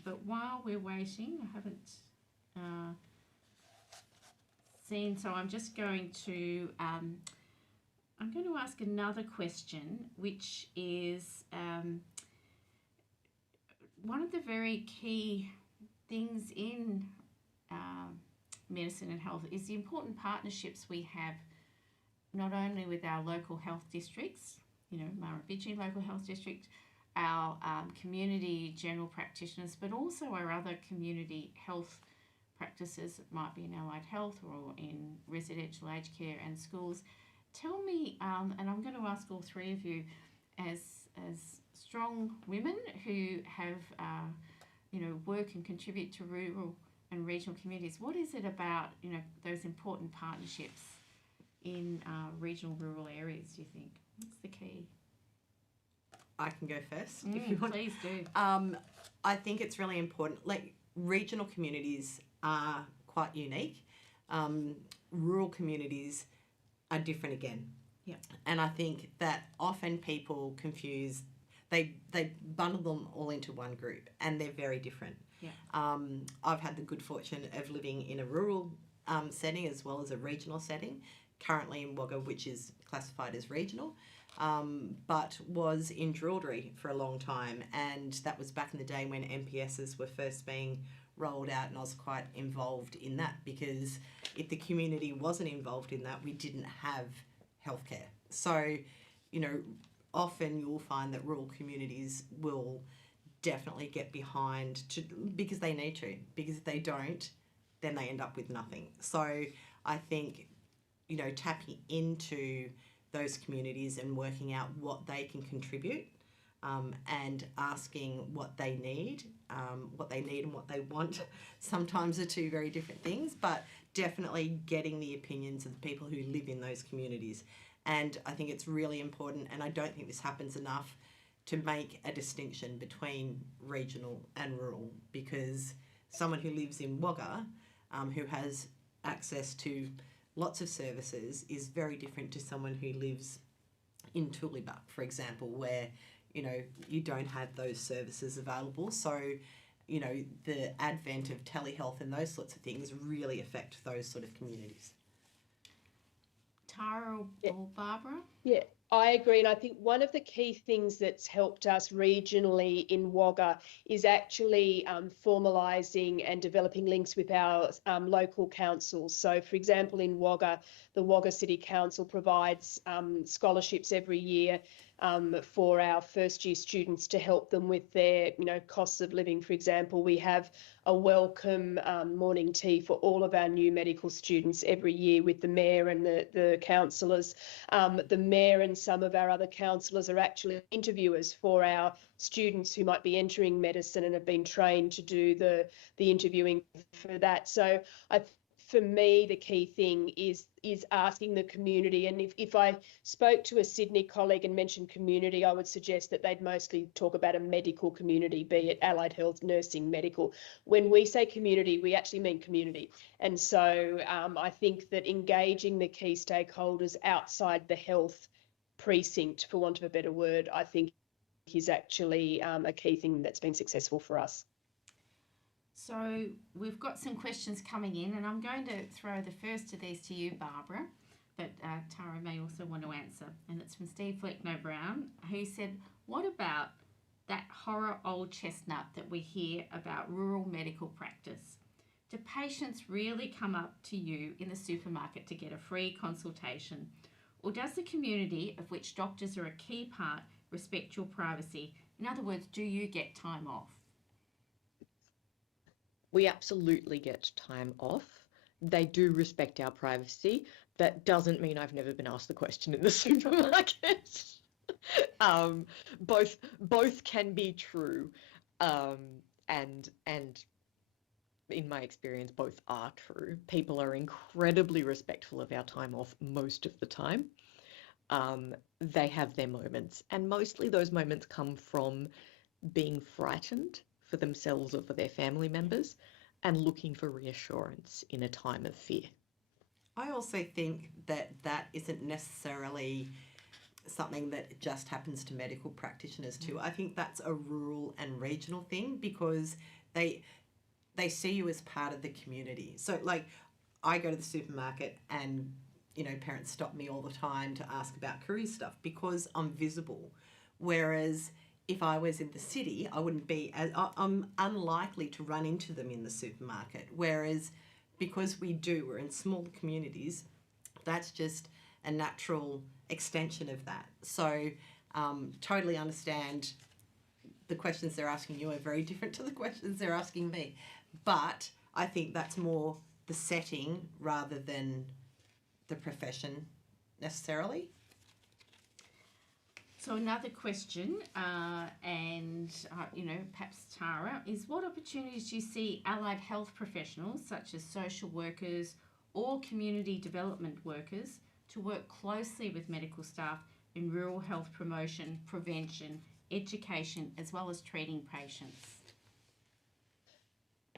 But while we're waiting, I haven't seen, so I'm just going to ask another question, which is one of the very key things in medicine and health is the important partnerships we have not only with our local health districts, you know, Murrumbidgee Local Health District, our community general practitioners, but also our other community health practices. It might be in allied health or in residential aged care and schools. Tell me, and I'm going to ask all three of you, as strong women who have, you know, work and contribute to rural and regional communities, what is it about, you know, those important partnerships in regional rural areas, do you think? What's the key? I can go first if you want. Please do. I think it's really important. Like, regional communities are quite unique. Rural communities are different again. Yeah. And I think that often people confuse, they bundle them all into one group, and they're very different. Yeah. I've had the good fortune of living in a rural setting as well as a regional setting, currently in Wagga, which is classified as regional, but was in Druidry for a long time, and that was back in the day when MPSs were first being rolled out, and I was quite involved in that, because if the community wasn't involved in that, we didn't have healthcare. So, you know, often you'll find that rural communities will definitely get behind because they need to, because if they don't, then they end up with nothing. So I think, you know, tapping into those communities and working out what they can contribute, and asking what they need and what they want sometimes are two very different things, but definitely getting the opinions of the people who live in those communities. And I think it's really important, and I don't think this happens enough, to make a distinction between regional and rural, because someone who lives in Wagga, who has access to lots of services, is very different to someone who lives in Tuliba, for example, where, you know, you don't have those services available. So, you know, the advent of telehealth and those sorts of things really affect those sort of communities. Tara or Barbara? Yeah, I agree. And I think one of the key things that's helped us regionally in Wagga is actually formalising and developing links with our local councils. So, for example, in Wagga, the Wagga City Council provides scholarships every year for our first year students to help them with their, you know, costs of living. For example, we have a welcome morning tea for all of our new medical students every year with the mayor and the councillors. The mayor and some of our other councillors are actually interviewers for our students who might be entering medicine and have been trained to do the interviewing for that. So for me, the key thing is asking the community. And if I spoke to a Sydney colleague and mentioned community, I would suggest that they'd mostly talk about a medical community, be it allied health, nursing, medical. When we say community, we actually mean community. And so I think that engaging the key stakeholders outside the health precinct, for want of a better word, I think is actually a key thing that's been successful for us. So we've got some questions coming in, and I'm going to throw the first of these to you, Barbara, but Tara may also want to answer. And it's from Steve Flecknoe-Brown, who said, what about that horror old chestnut that we hear about rural medical practice? Do patients really come up to you in the supermarket to get a free consultation? Or does the community, of which doctors are a key part, respect your privacy? In other words, do you get time off? We absolutely get time off. They do respect our privacy. That doesn't mean I've never been asked the question in the supermarket. Both can be true, and in my experience, both are true. People are incredibly respectful of our time off most of the time. They have their moments, and mostly those moments come from being frightened for themselves or for their family members and looking for reassurance in a time of fear. I also think that that isn't necessarily something that just happens to medical practitioners too. I think that's a rural and regional thing, because they see you as part of the community. So like, I go to the supermarket and, you know, parents stop me all the time to ask about career stuff because I'm visible. Whereas if I was in the city, I wouldn't be I'm unlikely to run into them in the supermarket. Whereas because we're in small communities, that's just a natural extension of that. So totally understand the questions they're asking you are very different to the questions they're asking me. But I think that's more the setting rather than the profession necessarily. So another question, perhaps Tara, is what opportunities do you see allied health professionals such as social workers or community development workers to work closely with medical staff in rural health promotion, prevention, education, as well as treating patients?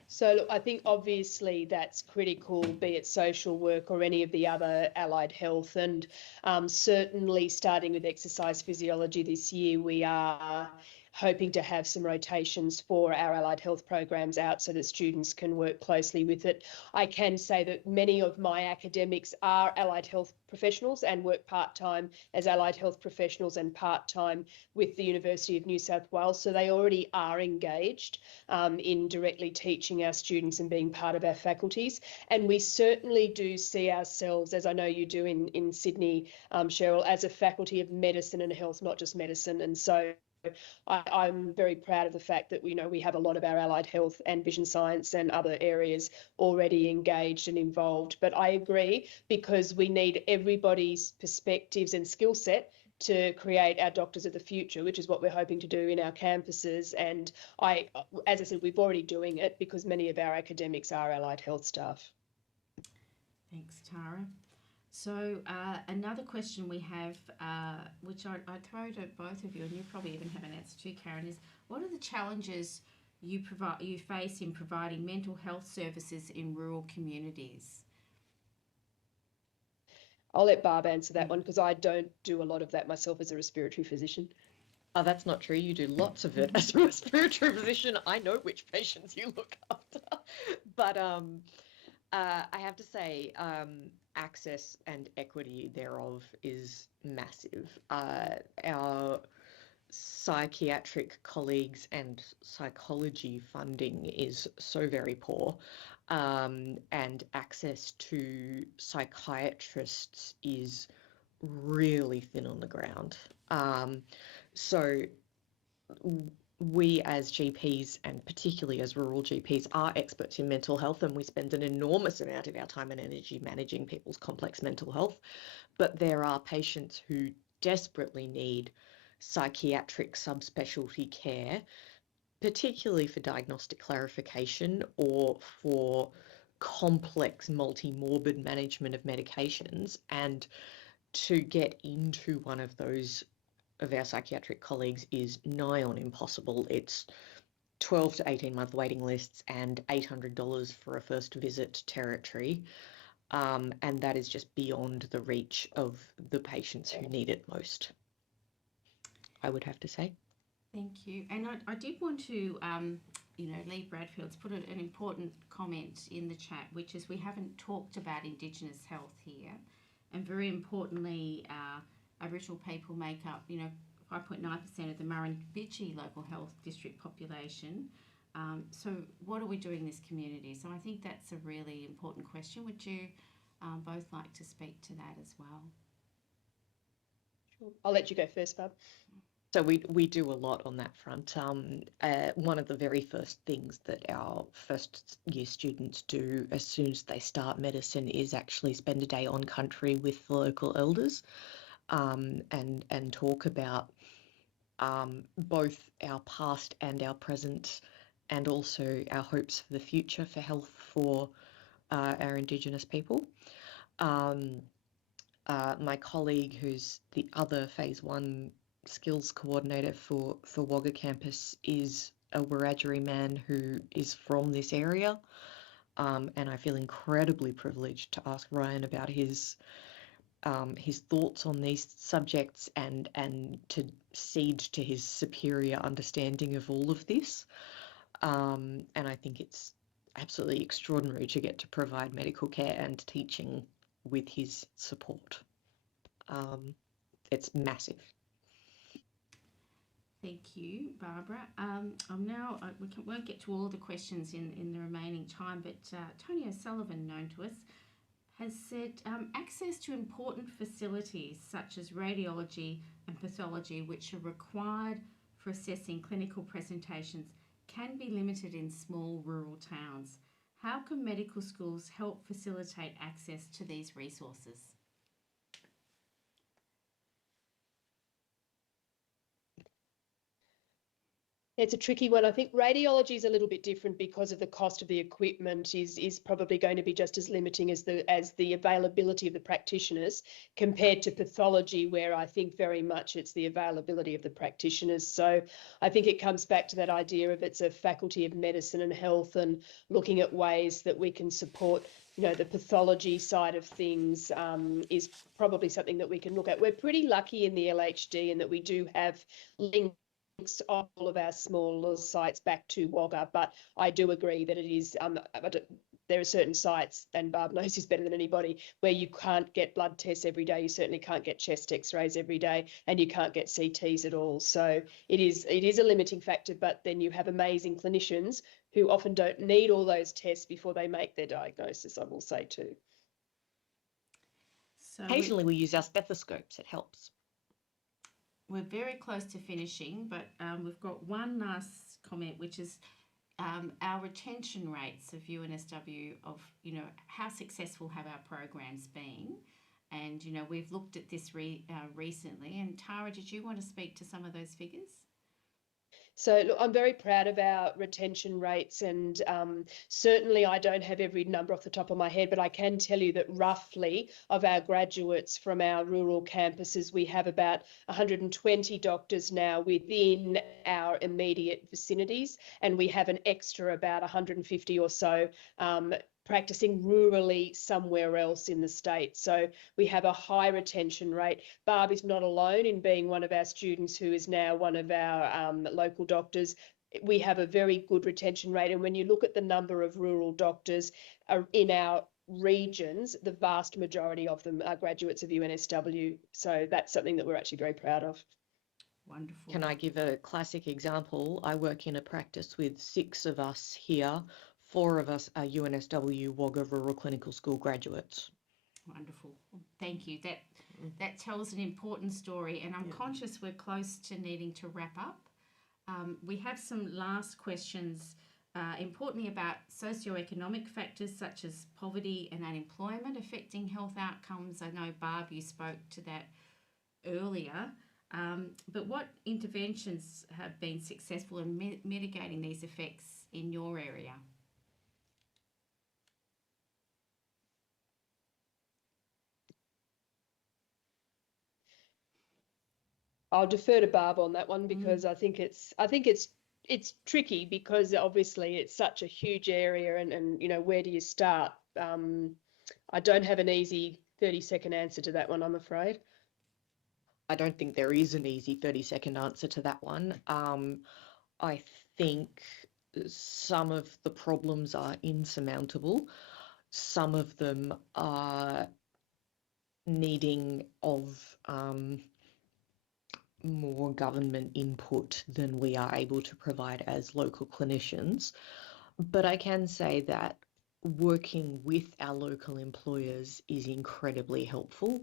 So look, I think obviously that's critical, be it social work or any of the other allied health. And certainly starting with exercise physiology this year, we are hoping to have some rotations for our allied health programs out so that students can work closely with it. I can say that many of my academics are allied health professionals and work part-time as allied health professionals and part-time with the University of New South Wales. So they already are engaged in directly teaching our students and being part of our faculties. And we certainly do see ourselves, as I know you do in Sydney, Cheryl, as a faculty of medicine and health, not just medicine. And so I'm very proud of the fact that we have a lot of our allied health and vision science and other areas already engaged and involved. But I agree, because we need everybody's perspectives and skill set to create our doctors of the future, which is what we're hoping to do in our campuses. And as I said, we're already doing it because many of our academics are allied health staff. Thanks, Tara. So another question we have, which I throw to both of you, and you probably even have an answer to, Karen, is what are the challenges you face in providing mental health services in rural communities? I'll let Barb answer that one because I don't do a lot of that myself as a respiratory physician. Oh, that's not true. You do lots of it as a respiratory physician. I know which patients you look after. But I have to say, access and equity thereof is massive. Our psychiatric colleagues and psychology funding is so very poor, and access to psychiatrists is really thin on the ground. So we as GPs, and particularly as rural GPs, are experts in mental health, and we spend an enormous amount of our time and energy managing people's complex mental health. But there are patients who desperately need psychiatric subspecialty care, particularly for diagnostic clarification or for complex multi-morbid management of medications. And to get into one of those of our psychiatric colleagues is nigh on impossible. It's 12 to 18 month waiting lists and $800 for a first visit territory. And that is just beyond the reach of the patients who need it most, I would have to say. Thank you. And I did want to, Lee Bradfield's put an important comment in the chat, which is we haven't talked about Indigenous health here. And very importantly, Aboriginal people make up, 5.9% of the Murrumbidgee local health district population. So what are we doing in this community? So I think that's a really important question. Would you both like to speak to that as well? I'll let you go first, Barb. So we do a lot on that front. One of the very first things that our first year students do as soon as they start medicine is actually spend a day on country with the local elders, and talk about both our past and our present, and also our hopes for the future for health for our Indigenous people. My colleague, who's the other Phase 1 skills coordinator for Wagga campus, is a Wiradjuri man who is from this area, and I feel incredibly privileged to ask Ryan about his thoughts on these subjects and to cede to his superior understanding of all of this. And I think it's absolutely extraordinary to get to provide medical care and teaching with his support. It's massive. Thank you, Barbara. Won't get to all the questions in the remaining time, but Tony O'Sullivan, known to us, has said access to important facilities such as radiology and pathology, which are required for assessing clinical presentations, can be limited in small rural towns. How can medical schools help facilitate access to these resources? It's a tricky one. I think radiology is a little bit different because of the cost of the equipment is probably going to be just as limiting as the availability of the practitioners, compared to pathology, where I think very much it's the availability of the practitioners. So I think it comes back to that idea of it's a faculty of medicine and health, and looking at ways that we can support, you know, the pathology side of things is probably something that we can look at. We're pretty lucky in the LHD in that we do have links all of our smaller sites back to Wagga, but I do agree that it is there are certain sites, and Barb knows this better than anybody, where you can't get blood tests every day. You certainly can't get chest x-rays every day, and you can't get CTs at all. So it is a limiting factor, but then you have amazing clinicians who often don't need all those tests before they make their diagnosis, I will say too. So Occasionally we use our stethoscopes, it helps. we're very close to finishing, but we've got one last comment, which is our retention rates of UNSW, of, you know, how successful have our programs been? And, you know, we've looked at this recently. And Tara, did you want to speak to some of those figures? So look, I'm very proud of our retention rates, and certainly I don't have every number off the top of my head, but I can tell you that roughly of our graduates from our rural campuses, we have about 120 doctors now within our immediate vicinities, and we have an extra about 150 or so practicing rurally somewhere else in the state. So we have a high retention rate. Barb is not alone in being one of our students who is now one of our local doctors. We have a very good retention rate. And when you look at the number of rural doctors in our regions, the vast majority of them are graduates of UNSW. So that's something that we're actually very proud of. Wonderful. Can I give a classic example? I work in a practice with 6 of us here. 4 of us are UNSW Wagga Rural Clinical School graduates. Wonderful. Thank you. That tells an important story, and I'm conscious we're close to needing to wrap up. We have some last questions, importantly about socioeconomic factors such as poverty and unemployment affecting health outcomes. I know, Barb, you spoke to that earlier. But what interventions have been successful in mitigating these effects in your area? I'll defer to Barb on that one, because I think it's tricky, because obviously it's such a huge area, and you know, where do you start? I don't have an easy 30-second answer to that one, I'm afraid. I don't think there is an easy 30-second answer to that one. I think some of the problems are insurmountable. Some of them are needing of more government input than we are able to provide as local clinicians. But I can say that working with our local employers is incredibly helpful,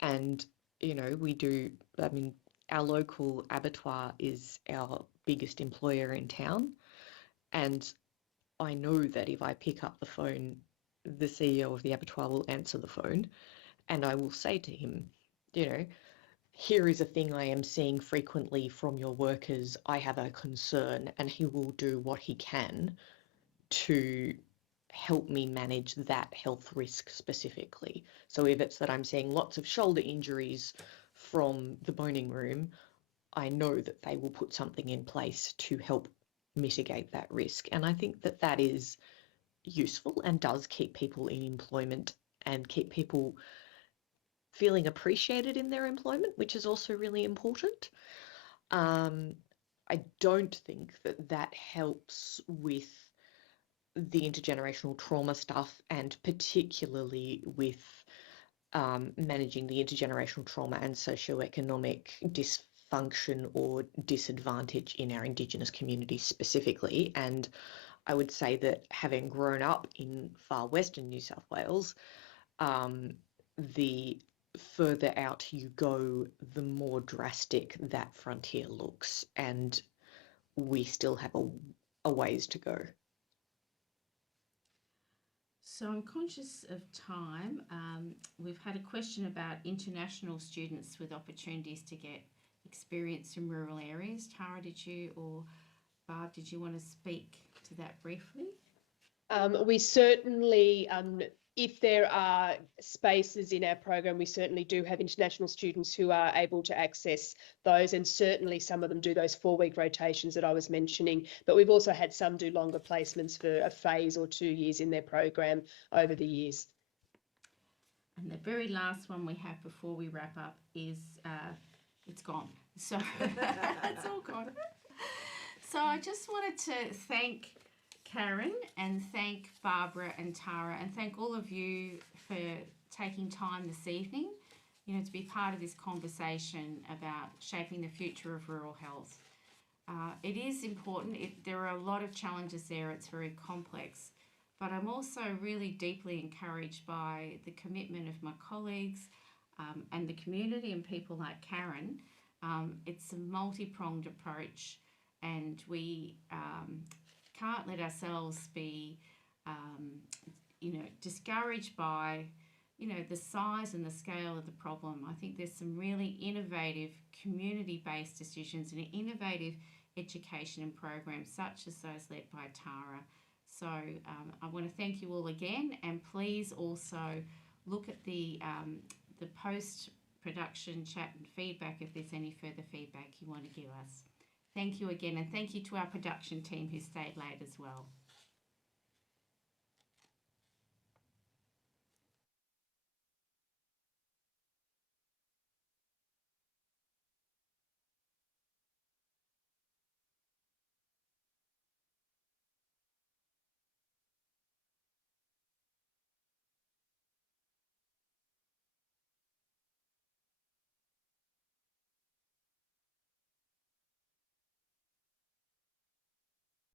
and we do, I mean, our local abattoir is our biggest employer in town. And I know that if I pick up the phone, the CEO of the abattoir will answer the phone, and I will say to him, here is a thing I am seeing frequently from your workers. I have a concern, and he will do what he can to help me manage that health risk specifically. So if it's that I'm seeing lots of shoulder injuries from the boning room, I know that they will put something in place to help mitigate that risk. And I think that that is useful and does keep people in employment and keep people feeling appreciated in their employment, which is also really important. I don't think that that helps with the intergenerational trauma stuff, and particularly with managing the intergenerational trauma and socioeconomic dysfunction or disadvantage in our Indigenous communities specifically. And I would say that having grown up in far western New South Wales, the further out you go, the more drastic that frontier looks, and we still have a ways to go. So I'm conscious of time. We've had a question about international students with opportunities to get experience in rural areas. Tara, or Barb, did you want to speak to that briefly? We certainly, if there are spaces in our program, we certainly do have international students who are able to access those, and certainly some of them do those 4-week rotations that I was mentioning. But we've also had some do longer placements for a phase or 2 years in their program over the years. And the very last one we have before we wrap up is it's gone. So it's all gone. So I just wanted to thank Karen and thank Barbara and Tara and thank all of you for taking time this evening, to be part of this conversation about shaping the future of rural health. It is important. There are a lot of challenges there. It's very complex. But I'm also really deeply encouraged by the commitment of my colleagues and the community and people like Karen. It's a multi-pronged approach, and we can't let ourselves be, discouraged by, the size and the scale of the problem. I think there's some really innovative community-based decisions and innovative education and programs such as those led by Tara. So I want to thank you all again, and please also look at the post-production chat and feedback if there's any further feedback you want to give us. Thank you again, and thank you to our production team who stayed late as well.